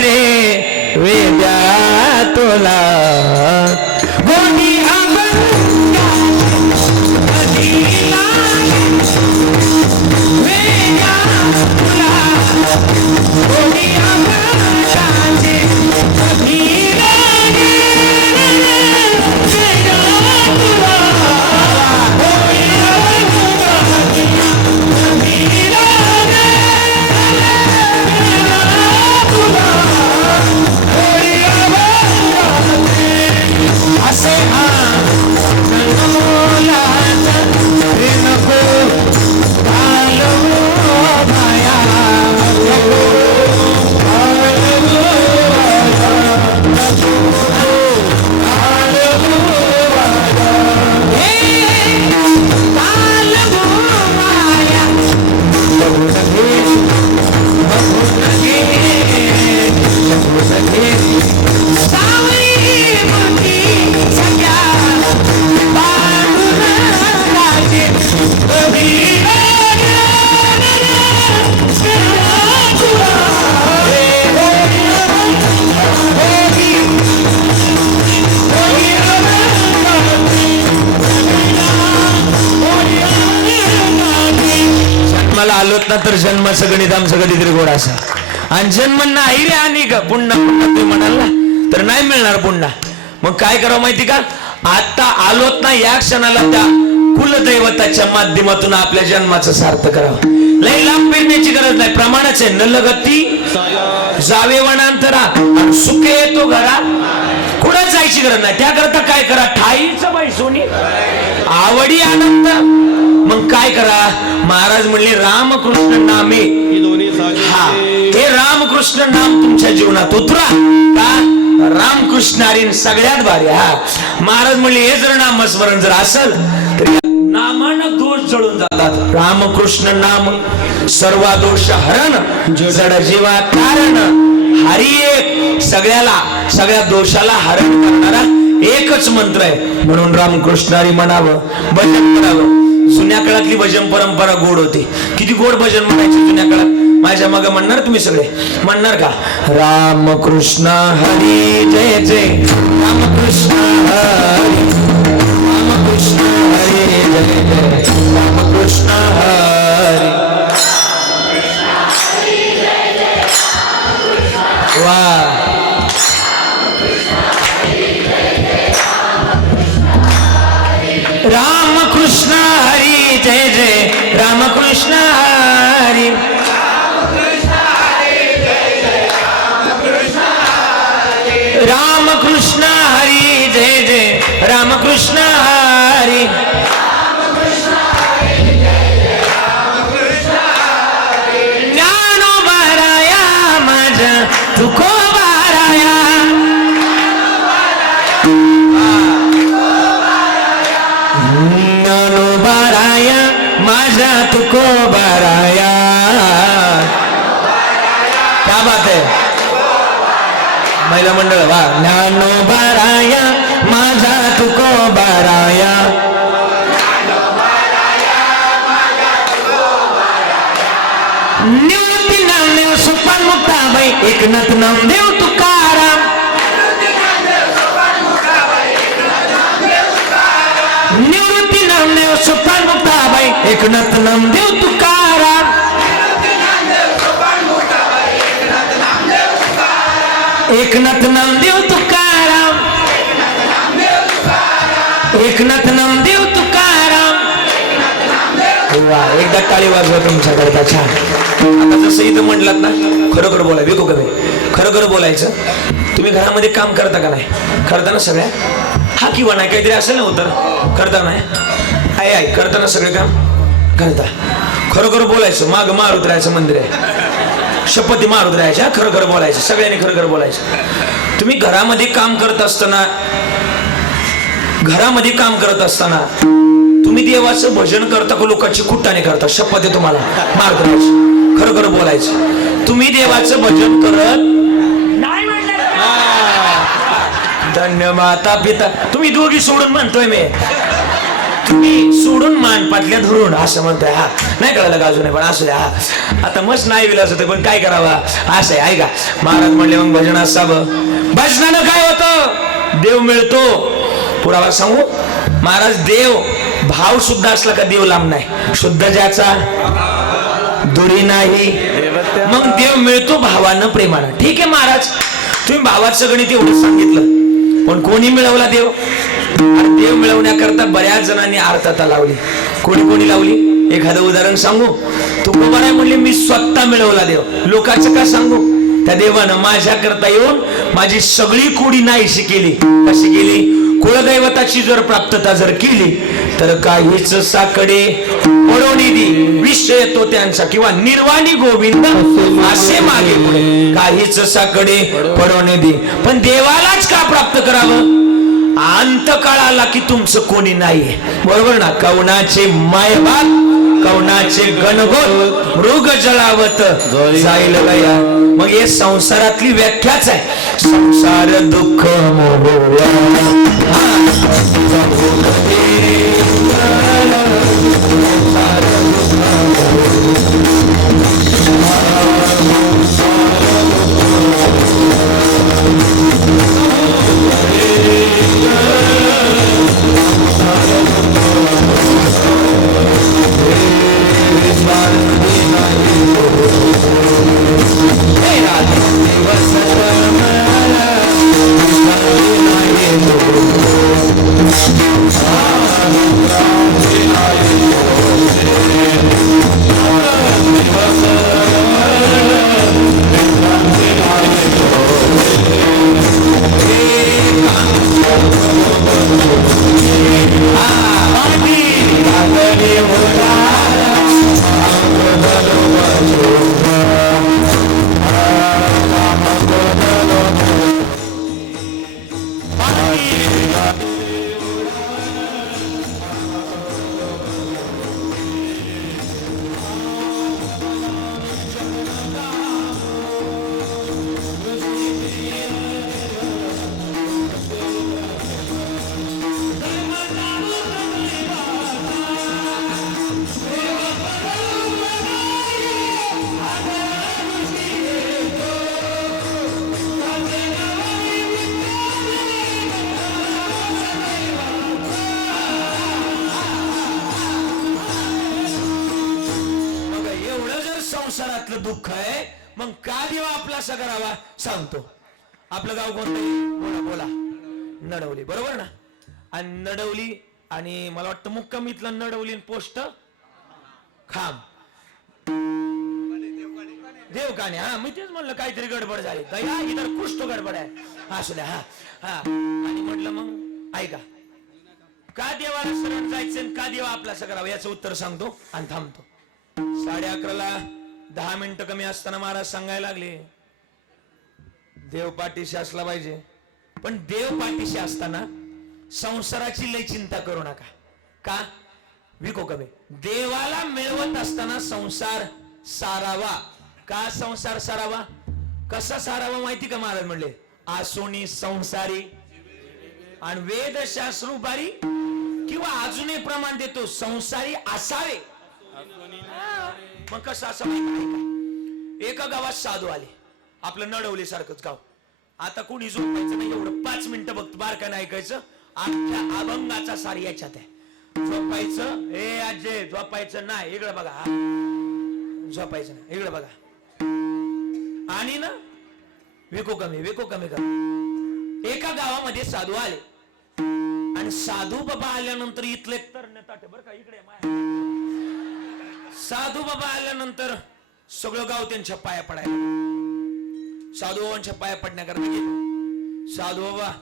रे वेद्या तुला गोडी अभंगा, कधी लागेल वेद्या तुला गोडी अभंगाचे, कधी लागेल वेद्या तुला गोडी अभंगाचे, कधी लागेल असे हा नको भाया आलोत ना तर जन्माचं गणित आमचं कधीतरी गोड असा. आणि जन्म नाही रे आणि का पुन्हा तुम्ही म्हणाल ना तर नाही मिळणार पुन्हा. मग काय करावं माहिती का? आता आलोत ना या क्षणाला त्या कुलदैवताच्या माध्यमातून आपल्या जन्माचं सार्थ करावं. लय लांब फिरण्याची गरज नाही, प्रमाणाच आहे. नलगती जावे वनांतरा सुखे येतो घरा, कुठं जायची गरज नाही. त्याकरता काय करा, ठाईचं बाई सोनी आवडी आनंद. मग काय करा, महाराज म्हणले रामकृष्ण नामे, हा हे रामकृष्ण नाम तुमच्या जीवनात उतरा का, रामकृष्णारी सगळ्यात भारी. हा महाराज म्हणले हे जर नामस्मरण जर असेल तर नामानं दोष जळून जातात. रामकृष्ण नाम सर्व दोष हरण, जड जीवा कारण. हरी एक सगळ्या दोषाला हरण करणारा एकच मंत्र आहे. म्हणून रामकृष्णारी म्हणावं, भजन करावं. जुन्या काळातली भजन परंपरा गोड होती. किती गोड भजन म्हणायचे जुन्या काळात. माझ्या मग म्हणणार तुम्ही सगळे म्हणणार का? रामकृष्ण हरी जय जय, रामकृष्ण हरी, रामकृष्ण हरी जय जय, रामकृष्ण हरी. वा रामकृष्ण हरी जय जय, रामकृष्ण हरी, रामकृष्ण हरी जय जय, रामकृष्ण हरी. ज्ञानोबाराया माझा तुकोबाराया, ज्ञानोबाराया माझा तुकोबाराया. क्या बात है महिला मंडळ. वा ज्ञानोबाराया माझा तुकोबाराया, निवृत्ती नामदेव सुपान मुक्ताबाई, एकनाथ नामदेव तुकाराम, निवृत्ती नामदेव सुपान मुक्ताबाई, एकनाथ नामदेव तुकाराम, एकनाथ नामदेव तुकाराम, एकनाथ नामदेव तुकाराम. वा, एकदा टाळी वाजवा तुमच्याकरता. छान. आता जसं इथं म्हटलात ना, खरोखर बोला विको कमी, खरोखर बोलायचं. तुम्ही घरामध्ये काम करता का नाही? करता ना सगळ्या? हा किंवा नाही काहीतरी असेल ना उत्तर. करता नाही? आहे करता ना सगळे काम? करता. खरोखर बोलायचं. माग मारुद्राचं मंदिर आहे, शपथी मारुद्राच्या. खरोखर बोलायचं, सगळ्यांनी खरोखर बोलायचं. तुम्ही घरामध्ये काम करत असताना, घरामध्ये काम करत असताना तुम्ही देवाचं भजन करता का लोकांची कुट्टाने करता? शपथ आहे तुम्हाला मारुद्राची. खरोखर बोलायचं. तुम्ही देवाचं भजन करत नाही म्हणलं. धन्य माता पिता. तुम्ही दोघी सोडून म्हणतोय मी, तुम्ही सोडून मान पाटल्या धरून असं म्हणतोय. हा नाही कळलं का अजून? पण असू द्या. हा आता मस्त नाही विलास होते, पण काय करावा असं आहे. ऐका, महाराज म्हणले मग भजन असावं. भजनानं काय होतं? देव मिळतो. पुरावा सांगू महाराज? देव भाव शुद्ध असला का देव लांब नाही. शुद्ध ज्याचा दुरी नाही, मग देव मिळतो भावानं प्रेमानं. ठीक आहे महाराज, तुम्ही भावाचं गणित एवढं सांगितलं, पण कोणी मिळवला देव? देव मिळवण्याकरता बऱ्याच जणांनी अर्थता लावली. कोणी कोणी लावली? एखादं उदाहरण सांगू? तुकोबा नाही म्हणले मी स्वतः मिळवला देव. लोकांचं का सांगू? त्या देवानं माझ्याकरता येऊन माझी सगळी कोडी नाहीशी केली. कशी केली? कुलदैवताची जर प्राप्तता जर केली तर काहीच साकडे पडोनी दी. विषय तो त्यांचा किंवा निर्वाणी गोविंद असे मागे पुढे. काहीच साकडे पडोनी दी. पण देवालाच का प्राप्त करावं? अंत काळाला की तुमचं कोणी नाहीये. बरोबर ना? कवनाचे मायबाप, कवनाचे गणगोत, मृग जळावत जाईल गया. मग हे संसारातली व्याख्याच आहे. संसार दुःख मोह संसारातलं दुःख आहे, मग का देवा आपला असा करावा? सांगतो. आपलं गाव कोणतं? बोला बोला. नडवली. बरोबर ना? आणि नडवली आणि मला वाटतं मुक्काम इथलं नडवली पोस्ट खांब देवकाने. हा मी तेच म्हणलं काहीतरी गडबड झाली. दया इतर कुष्ट गडबड आहे. असू द्या. हा हा. आणि म्हटलं मग ऐका, का देवाला शरण जायचं, का देवा आपला असं करावं, याचं उत्तर सांगतो आणि थांबतो. 11:30 10 मिनिटं कमी असताना महाराज सांगायला लागले, देव पाठीशी असला पाहिजे. पण देव पाठीशी असताना संसाराची लय चिंता करू नका. का? विको कमी. देवाला मिळवत असताना संसार सारावा. का संसार सारावा? कसा सारावा माहिती का? महाराज म्हणले आसोनी संसारी आणि वेदशास्त्र उभारी, किंवा अजूनही प्रमाण देतो संसारी असावे. मग कसं असं माहिती? एका गावात साधू आले, आपलं नडवली सारखंच गाव. आता कोणी झोपायचं नाही, एवढं 5 मिनिटं बघतो, बारकानं ऐकायचं. अख्ख्या अभंगाचा सार याच्यात आहे. झोपायचं ए आजे, झोपायचं नाही, इकडे बघा. झोपायचं नाही, इकडे बघा. आणि ना विको कमी कर. एका गावामध्ये साधू आले आणि साधू बाबा आल्यानंतर इथले तर बरं का, इकडे साधू बाबा आल्यानंतर सगळं गाव त्यांच्या पाया पडायला लागलं. साधू बाबांच्या पाया पडण्याकरता गेले. साधू बाबा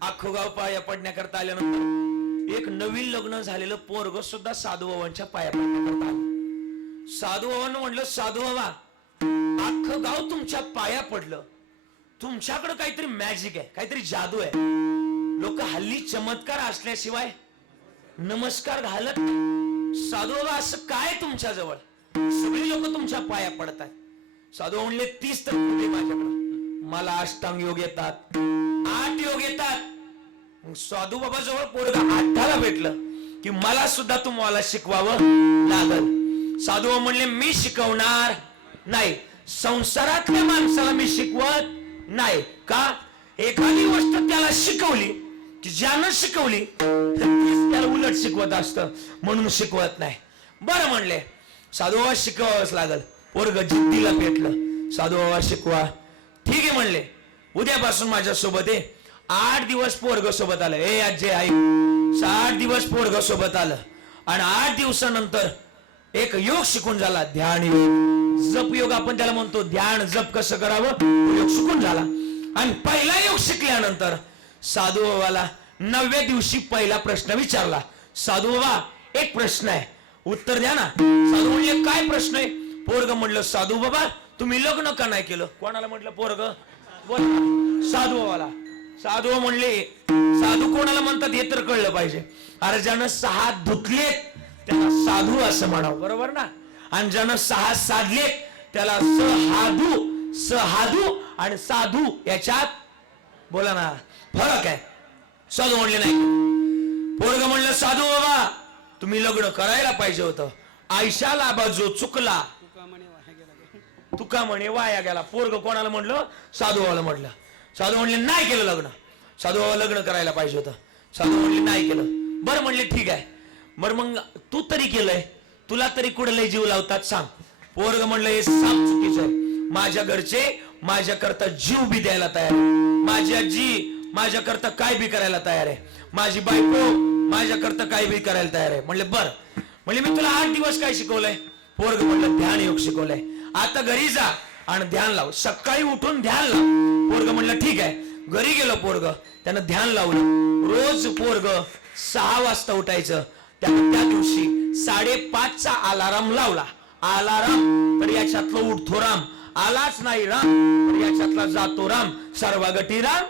अख्खं गाव पाया पडण्याकरता आल्यानंतर एक नवीन लग्न झालेलं पोरग सुद्धा साधू बाबांच्या पाया पडण्याकरता आलं. साधू बाबांना म्हणलं, साधू बाबा अख्खं गाव तुमच्या पाया पडलं, तुमच्याकडे काहीतरी मॅजिक आहे, काहीतरी जादू आहे. लोक हल्ली चमत्कार असल्याशिवाय नमस्कार घालत नाही. साधू बाबा असं काय तुमच्या जवळ, सगळी लोक तुमच्या पाया पडतात. साधू म्हणले 30 तर कुठे माझ्याकडे, मला अष्टांग योग येतात, 8 योग येतात. साधू बाबा जवळ पोरगा 8ला भेटलं की मला सुद्धा तुम्हाला शिकवावं लागल. साधू बाबा म्हणले मी शिकवणार नाही, संसारातल्या माणसाला मी शिकवत नाही. का? एखादी गोष्ट त्याला शिकवली की ज्यानं शिकवली त्याला उलट शिकवत असतं, म्हणून शिकवत नाही. बरं म्हणले, साधू बाबा शिकवावंच लागल. पोरग जिद्दीला पेटलं, साधू बाबा शिकवा. ठीक आहे म्हणले, उद्यापासून माझ्या सोबत आहे. 8 दिवस पोरग सोबत आलं. ए आजी आई, 8 दिवस पोरग सोबत आलं आणि 8 दिवसानंतर एक योग शिकून झाला, ध्यान योग, जप योग आपण त्याला म्हणतो. ध्यान जप कसं करावं योग शिकून झाला. आणि पहिला योग शिकल्यानंतर साधू बाबाला 9व्या दिवशी पहिला प्रश्न विचारला. साधू बाबा एक प्रश्न आहे, उत्तर द्या ना. साधू म्हणले काय प्रश्न आहे? पोरग म्हणलं, साधू बाबा तुम्ही लग्न का नाही केलं? कोणाला म्हटलं? पोरग बोल, साधू बाबाला. साधू म्हणले, साधू कोणाला म्हणतात हे तर कळलं पाहिजे. अरे ज्यानं 6 धुतलेत त्याला साधू असं म्हणावं, बरोबर ना? आणि ज्यानं 6 साधलेत त्याला सहाधू. सहाधू आणि साधू याच्यात बोला ना फरक आहे. साधू म्हणले नाही. पोरग म्हणलं, साधू बाबा तुम्ही लग्न करायला पाहिजे होतं. आयशा लाभा जो चुकला तुका म्हणे वाया गेला. पोरग कोणाला म्हणलं? साधू बाबाला म्हटलं. साधू म्हणले नाही केलं लग्न. साधू बाबा लग्न करायला पाहिजे होतं. साधू म्हणले नाही केलं. बरं म्हणले ठीक आहे, बरं मग तू तरी केलंय, तुला तरी कुठे लय जीव लावतात सांग. पोरग म्हणलं हे साप चुकीचं आहे. माझ्या घरचे माझ्याकरता जीव बी द्यायला तयार आहे, माझी आजी माझ्याकरता काय बी करायला तयार आहे, माझी बायको माझ्याकरता काय बी करायला तयार आहे. म्हणले बर. म्हणले मी तुला 8 दिवस काय शिकवलंय? पोरग म्हणलं ध्यान योग शिकवलंय. आता घरी जा आणि ध्यान लाव, सकाळी उठून ध्यान लाव. पोरग म्हणलं ठीक आहे. घरी गेलो पोरग, त्यानं ध्यान लावलं. रोज पोरग 6 वाजता उठायचं. त्या दिवशी 5:30चा अलाराम लावला. अलाराम तर याच्यातलं उठतो राम, आलाच नाही राम तर याच्यातला जातो राम, सर्वागटी राम,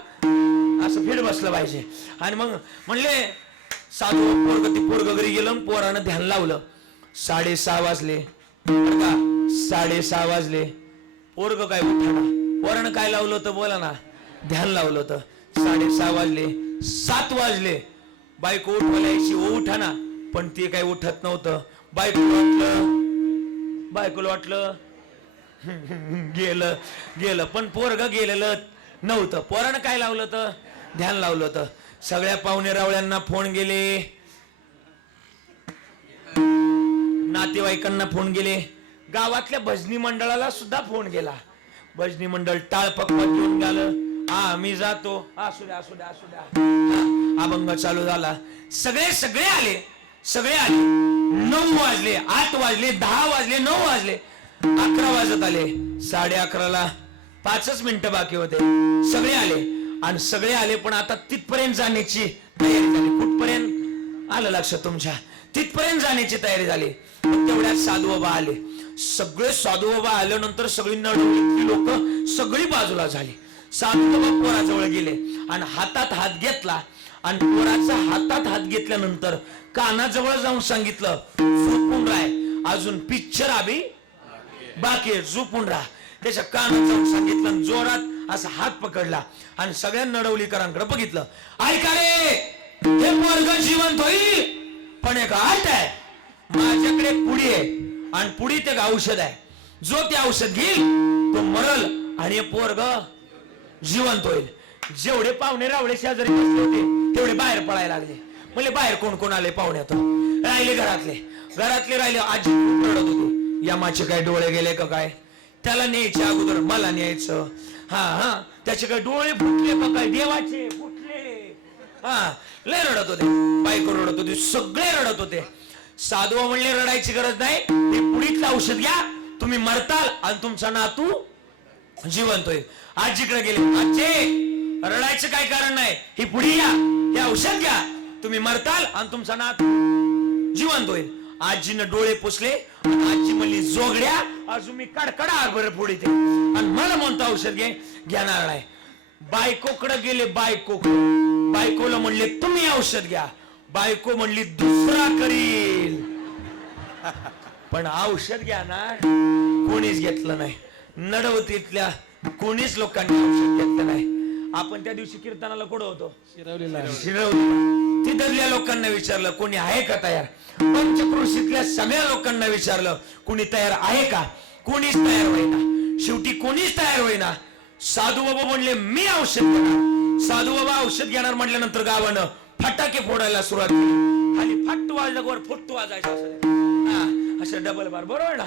असं फिर बसलं पाहिजे. आणि मग म्हणले साधू पोरग घरी गेलं, पोरानं ध्यान लावलं. 6:30 वाजले का? 6:30 वाजले. पोरग काय उठाना. पोरानं काय लावलं होतं बोला ना? ध्यान लावलं होतं. 6:30 वाजले. 7 वाजले. बायको उठवायची, उठाना, पण ते काय उठत नव्हतं. बायकोला वाटलं गेलं पण पोरग गेलेलं नव्हतं. पोरानं काय लावलं होतं? ध्यान लावलं होतं. सगळ्या पाहुणे रावळ्यांना फोन गेले, नातेवाईकांना फोन गेले, गावातल्या भजनी मंडळाला सुद्धा फोन गेला. भजनी मंडळ टाळपकवात घेऊन गेलं. मी जातो, असू द्या. अभंग चालू झाला. सगळे आले. 9 वाजले, 8 वाजले, 10 वाजले, 9 वाजले, 11 वाजत आले. 11:30ला 5च मिनिटं बाकी होते. सगळे आले आणि सगळे आले, पण आता तिथपर्यंत जाण्याची तयारी झाली. कुठपर्यंत आलं लक्षात तुमच्या? तिथपर्यंत जाण्याची तयारी झाली. तेवढ्यात साधू बाबा आले. सगळे साधू बाबा आल्यानंतर सगळी नडवली लोक सगळी बाजूला झाली. साधू बाबा पोराजवळ गेले आणि हातात हात घेतला. आणि पोराचा हातात हात घेतल्यानंतर कानाजवळ जाऊन सांगितलं, झोपून राह, अजून पिक्चर आभी बाकी, झोपून राहा. त्याच्या कानात जाऊन सांगितलं, जोरात असा हात पकडला आणि सगळ्या नडवलीकरांकडे बघितलं. ऐका रे, हे पोरग जिवंत होईल, पण एक आट आहे. माझ्याकडे पुडी आहे आणि पुडीत एक औषध आहे. जो ते औषध घेईल तो मरल आणि हे पोरग जिवंत होईल. जेवढे पाहुणे रावळे शेजारी बसले होते तेवढे बाहेर पळायला लागले. म्हणजे बाहेर कोण कोण आले पाहुण्यात? राहिले घरातले राहिले. आजी खूप रडत होती. यमाचे काय डोळे गेले का काय? त्याला न्यायच्या अगोदर मला न्यायचं. त्याचे काय डोळे फुटले का काय? देवाचे फुटले. लय रडत होते. बायको रडत होती, सगळे रडत होते. साधू म्हणले रडायची गरज नाही, हे पुडीतलं औषध घ्या, तुम्ही मरताल आणि तुमचा नातू जिवंत होईल. आजीकडे गेले, आजी रडायचं काय कारण नाही, ही पुडी घ्या, हे औषध घ्या, तुम्ही मरताल आणि तुमचा नातू जिवंत होईल. आजीनं डोळे पुसले, आजी म्हणली जोगड्या अजून मी कडकडा बरं पुढे ते आणि मला म्हणतो औषध घेणार नाही. बायकोकडे गेले, बायकोला म्हणले तुम्ही औषध घ्या, बायको म्हणली दुसरा करील, पण औषध घ्या ना कोणीच घेतलं नाही. नडवतीतल्या कोणीच लोकांनी औषध घेतलं नाही. आपण त्या दिवशी कीर्तनाला कुठं होतो, शिरवली. तिथल्या लोकांना विचारलं कोणी आहे का तयार, पंचक्रोशीतल्या सगळ्या लोकांना विचारलं कोणी तयार आहे का, कोणीच तयार होईना. शेवटी कोणीच तयार होईना. साधू बाबा म्हणले मी औषध घेणार. साधू बाबा औषध घेणार म्हटल्यानंतर गावानं फटाके फोडायला सुरुवात केली. खाली फट वाजलं वर फुट्टू वाजायचं असं डबल बार, बरोबर ना,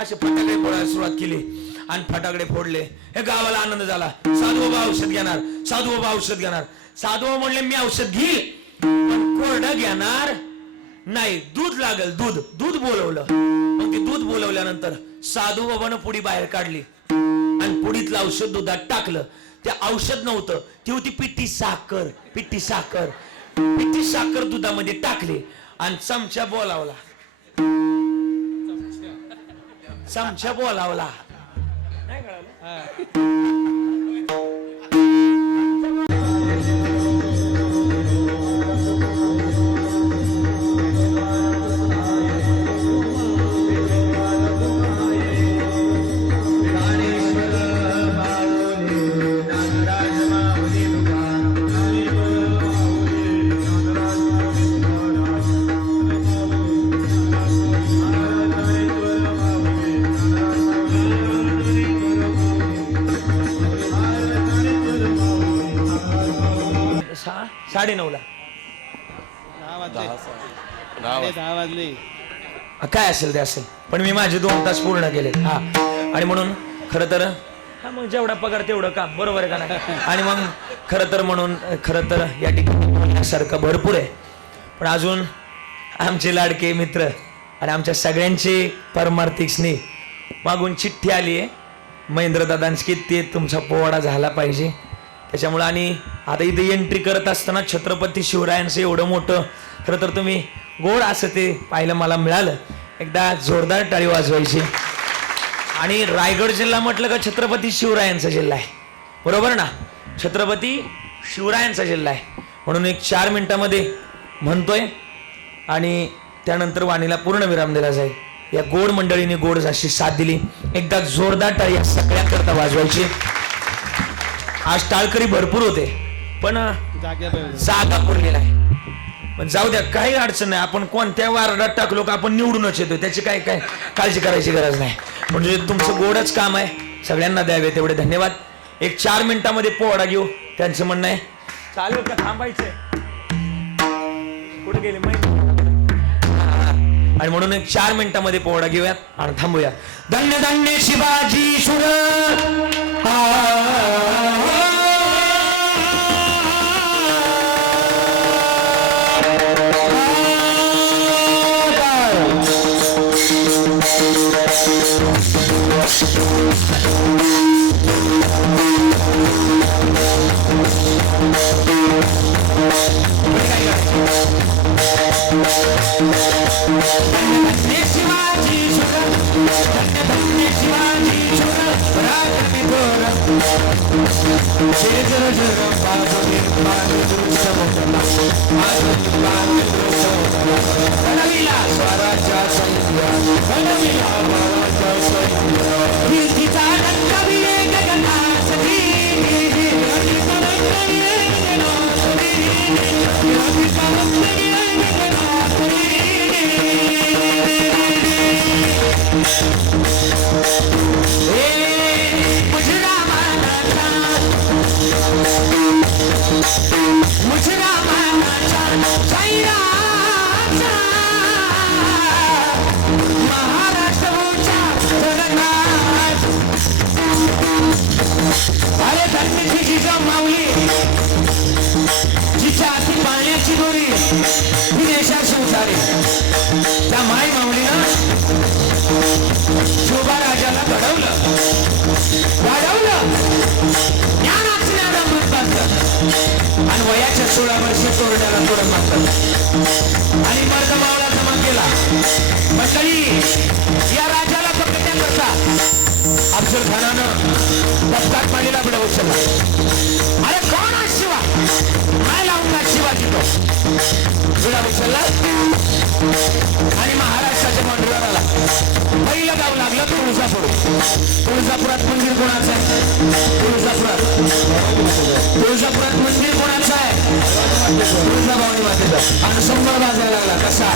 असे फटाकडे फोडायला सुरुवात केली आणि फटाकडे फोडले. हे गावाला आनंद झाला. साधू बाबा औषध घेणार, साधू बाबा औषध घेणार. साधू बाबा म्हणले मी औषध घेईल पण कोरडं घेणार नाही, दूध लागेल, दूध बोलवलं. मग ते दूध बोलवल्यानंतर साधू बाबानं पुडी बाहेर काढली आणि पुडीतलं औषध दुधात टाकलं. ते औषध नव्हतं, ती होती पिठी साखर दुधामध्ये टाकली आणि चमचा बोलावला. नाही कळालं. साडे 9ला 10 वाजले काय असेल ते असेल, पण मी माझे 2 तास पूर्ण केले. हा, आणि म्हणून खरं तर हा मग जेवढा पगार तेवढं काम, बरोबर आहे का नाही. आणि मग खरं तर या ठिकाणी सारखं भरपूर आहे, पण अजून आमचे लाडके मित्र आणि आमच्या सगळ्यांचे परमार्थिक स्नेह मागून चिठ्ठी आली आहे महेंद्र दादांची, ते तुमचा पोवाडा झाला पाहिजे त्याच्यामुळं. आणि आता इथे एंट्री करत असताना छत्रपती शिवरायांचं एवढं मोठं खरं तर तुम्ही गोड असं ते पाहायला मला मिळालं. एकदा जोरदार टाळी वाजवायची. आणि रायगड जिल्हा म्हटलं का छत्रपती शिवरायांचा जिल्हा आहे, बरोबर ना, छत्रपती शिवरायांचा जिल्हा आहे. म्हणून एक 4 मिनिटामध्ये म्हणतोय आणि त्यानंतर वाणीला पूर्ण विराम दिला जाईल. या गोड मंडळीने गोड अशी साथ दिली. एकदा जोरदार टाळी या सगळ्यांकरता वाजवायची. आज टाळकरी भरपूर होते पण जागा पुरलेला आहे. पण जाऊ द्या, काही अडचण नाही. आपण कोणत्या वार्डात टाकलो का आपण निवडूनच येतो, त्याची काय काळजी करायची गरज नाही. म्हणजे तुमचं गोडच काम आहे, सगळ्यांना द्यावे तेवढे धन्यवाद. एक 4 मिनिटामध्ये पोवाडा घेऊ. त्यांचं म्हणणं आहे चालू का थांबायचंय, कुठे गेले माहिती. आणि म्हणून एक 4 मिनिटामध्ये पोवाडा घेऊयात आणि थांबूया. धन्य धन्य शिवाजी सुर शोभा राजाला घडवलं वाढवलं ज्ञान असलेला मृत बांधलं आणि वयाच्या 16 वर्षी तोरड्याला तोरण मारलं आणि मर्द मावळा जमा केला. मंडळी या राजाला फक्त करता अफजल खानानं दफ्तर पाडीला बडा उचलला. अरे कोण आहे शिवा? काय लावून शिवा तिथं बडा उचलला आणि महाराष्ट्राच्या मंडळाला पहिलं गाव लागलं तुळजापूर. तुळजापुरात मंदिर कोणाचं आहे? तुळजापुरात मंदिर कोणाचं आहे? तुळजाभवानी मातेचं. आणि शंभर वाजायला लागला कसा?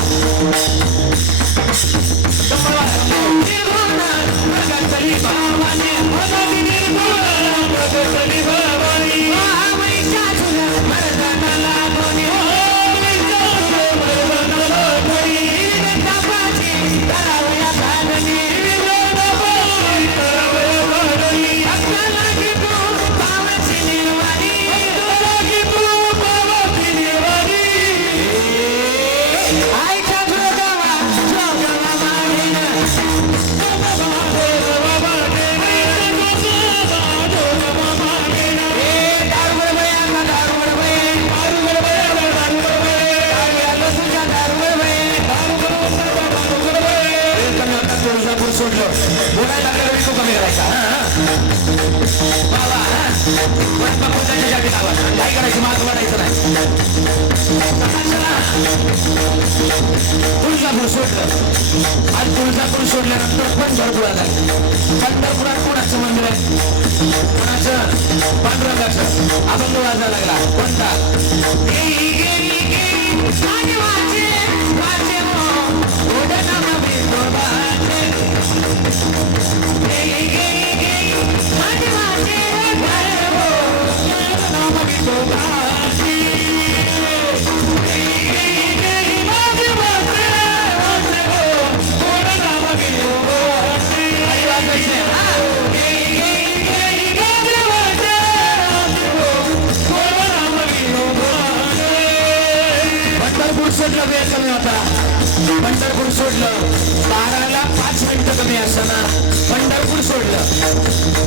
सोडलं बोलायला लागल्यावर तो कमी करायचा. काय करायचं माग वाढायचं नाही. तुळजापूर सोडलं आणि तुळजापूर सोडल्यानंतर पंढरपुरात आलं. पंढरपुरात कोणाचं मंदिर आहे? कोणाचं? पांडुरंगाचं. अभंग वाजायला लागला कोणता? सोडलं वेळ कमी होता. पंढरपूर सोडलं 12ला 5 मिनिटं कमी असताना पंढरपूर सोडलं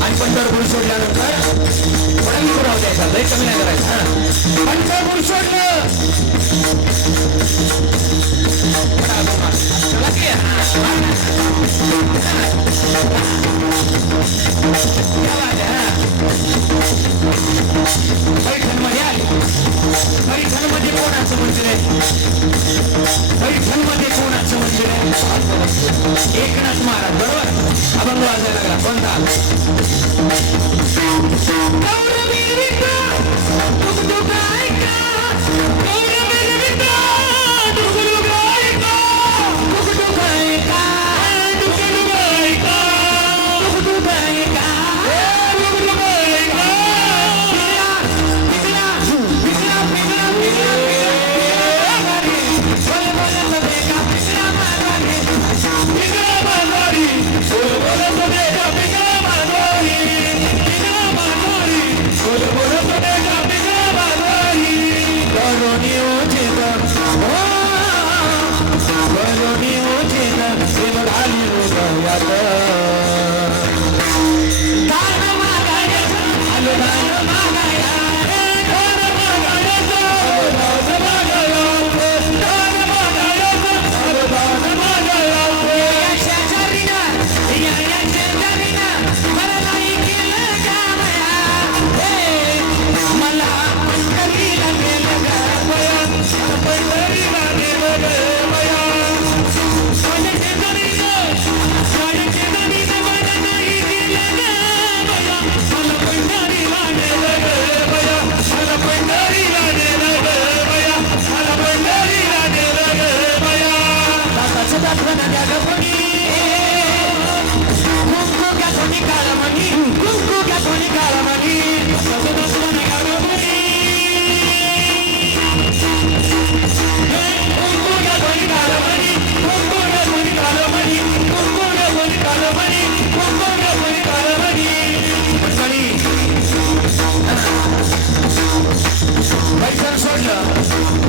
आणि पंढरपूर सोडल्यानंतर पंढरपूर राहू द्यायचा लय कमी नाही करायचं. पंढरपूर सोडलं पैठणमध्ये आले. पैठणमध्ये कोणाचं मंदिर आहे? पैठणमध्ये कोणाचं मंदिर आहे? एकनाथ महाराज. बरोबर. अभंग वाजायला लागला कोणता?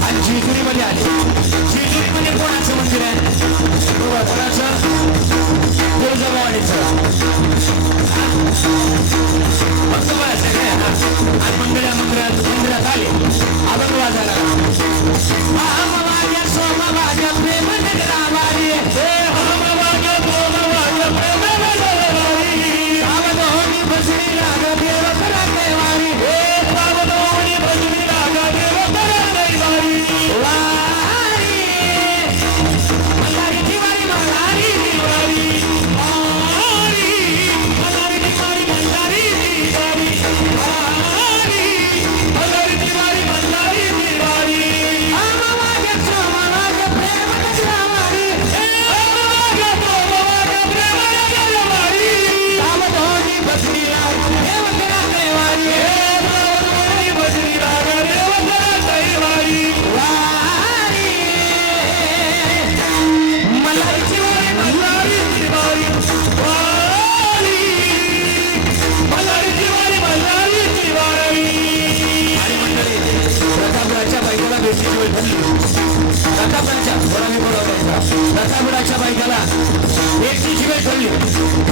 आणि जेजुरीमध्ये आले. जेजुरीमध्ये कोणाचं मंदिर आहे? कोणाचं?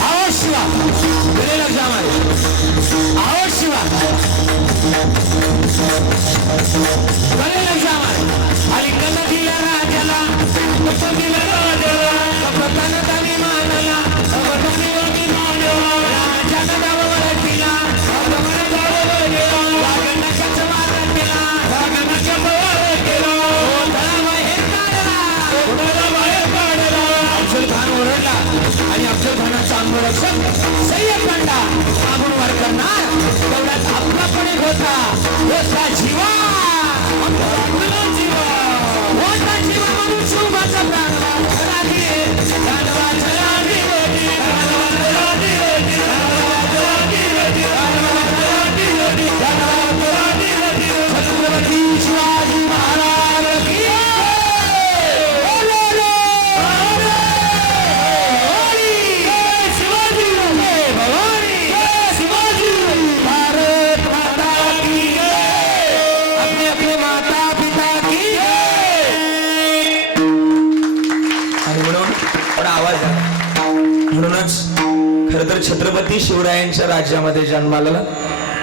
आओ शिवा गलेला जामारे आओ शिवा गलेला जामारे अलीकडं दिला राजाला कप दिला राजाला कपताना तानी मानाला कपतानी वागी मानला राजाला दाववर दिला दाववर गेला वागण्याच्या चवार केला वागण्याच्या चवार केला ओढा बाहेर काढला ओढा बाहेर काढला अफजल खान ओरडला आणि अफजल खानाचा अंगरक्षक सय्यद बंडा मागून वर करणार तेवढ्यात आपला पण एक होता जीवा जीवा मोठा जीवा म्हणून शुभाचा प्राण छत्रपती शिवाजी महाराज की शिवाजी भवानी शिवाजी भारत माता की अपने अपने माता पिता की आणि म्हणून थोडा आवाज आला म्हणूनच खरं तर छत्रपती शिवरायांच्या राज्यामध्ये जन्माला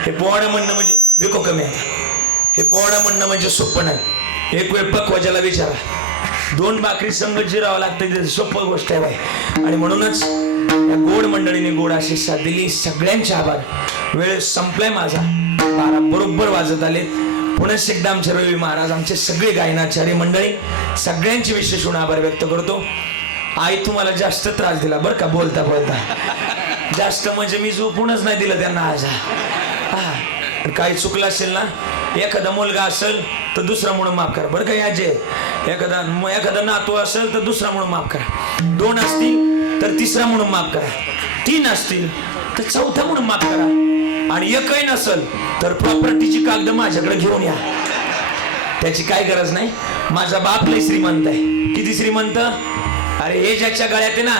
हे पोवाडं म्हणणं म्हणजे विको कमी आहे हे पोवाडं म्हणणं म्हणजे सोपं नाही एक वेळ पक्वाजाला विचारा 2 भाकरी संगत जिरावं लागतं सोपं गोष्ट आहे बाई आणि म्हणूनच या गोड मंडळीने गोड अशी साथ दिली सगळ्यांचे आभार वेळ संपलाय माझा 12 बरोबर वाजत आले पुन्हा एकदा आमचे रवी महाराज आमचे सगळे गायनाचार्य मंडळी सगळ्यांचे विशेष आभार व्यक्त करतो आई तुम्हाला जास्त त्रास दिला बरं का बोलता बोलता जास्त म्हणजे मी झोपूनच नाही दिलं त्यांना आज काही चुकलं असेल ना एखादा मुलगा असेल तर दुसरा म्हणून माफ करा बरं का याचे एखादा नातू असेल तर दुसरा म्हणून माफ करा 2 असतील तर तिसरा म्हणून माफ करा 3 असतील तर चौथा म्हणून माफ करा आणि एकही नसेल तर प्रॉपर्टीची कागद माझ्याकडे घेऊन या त्याची काय गरज नाही माझा बाप लय श्रीमंत आहे किती श्रीमंत अरे हे ज्याच्या गळ्यात आहे ना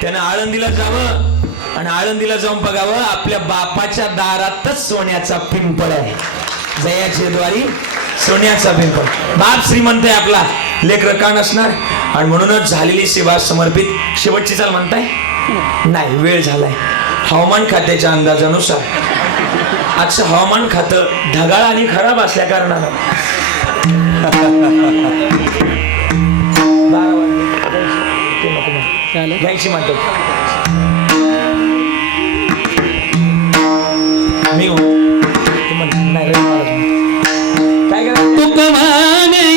त्यानं आळंदीला जावं आणि आळंदीला जाऊन बघावं आपल्या बापाच्या दारातच सोन्याचा पिंपळ आहे जयाची द्वारी सोन्याचा पिंपळ बाप श्रीमंत आहे आपला लेकरं का नसणार आणि म्हणूनच झालेली सेवा समर्पित शेवटची चाल म्हणताय नाही वेळ झालाय हवामान खात्याच्या अंदाजानुसार आजचं हवामान खातं ढगाळ आणि खराब असल्या कारणानं 12 घ्यायची म्हणतात मी नाही काय करायचं तू कमाने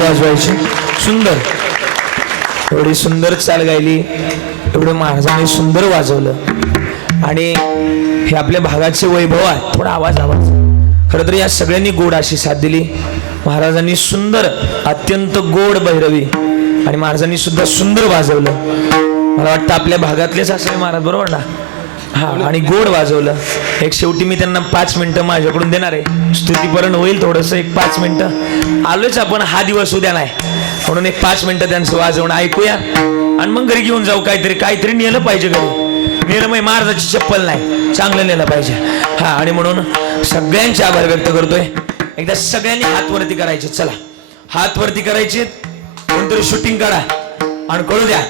वाजवायची सुंदर, एवढी सुंदर चाल गायली, एवढं महाराजांनी सुंदर वाजवलं आणि हे आपल्या भागाचे वैभव आहे. थोडा आवाज खरं तर या सगळ्यांनी गोड अशी साथ दिली. महाराजांनी सुंदर, अत्यंत गोड भैरवी आणि महाराजांनी सुद्धा सुंदर वाजवलं. मला वाटतं आपल्या भागातलेच असावे महाराज, बरोबर ना? हा, आणि गोड वाजवलं. एक शेवटी मी त्यांना 5 मिनिटं माझ्याकडून देणार आहे, स्तुतीपरण होईल थोडंसं. एक 5 मिनिटं आलोच आपण, हा दिवस उद्या नाही म्हणून एक 5 मिनिटं त्यांचं वाजवणं ऐकूया आणि मग घरी घेऊन जाऊ. काहीतरी नेलं पाहिजे घरी. नेलं मग महाराजाची चप्पल नाही, चांगलं नेलं पाहिजे. हा, आणि म्हणून सगळ्यांचे आभार व्यक्त करतोय. एकदा सगळ्यांनी हात वरती करायचे. चला, हात वरती करायचे. कोणतरी शूटिंग करा आणि कळू द्या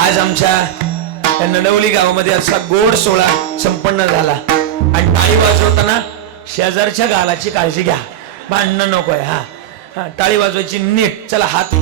आज आमच्या नडवली गावामध्ये असा गोड सोहळा संपन्न झाला. आणि टाळी वाजवताना शेजारच्या गालाची काळजी घ्या, भांडणं नकोय. हा, टाळी वाजवायची नीट. चला, हात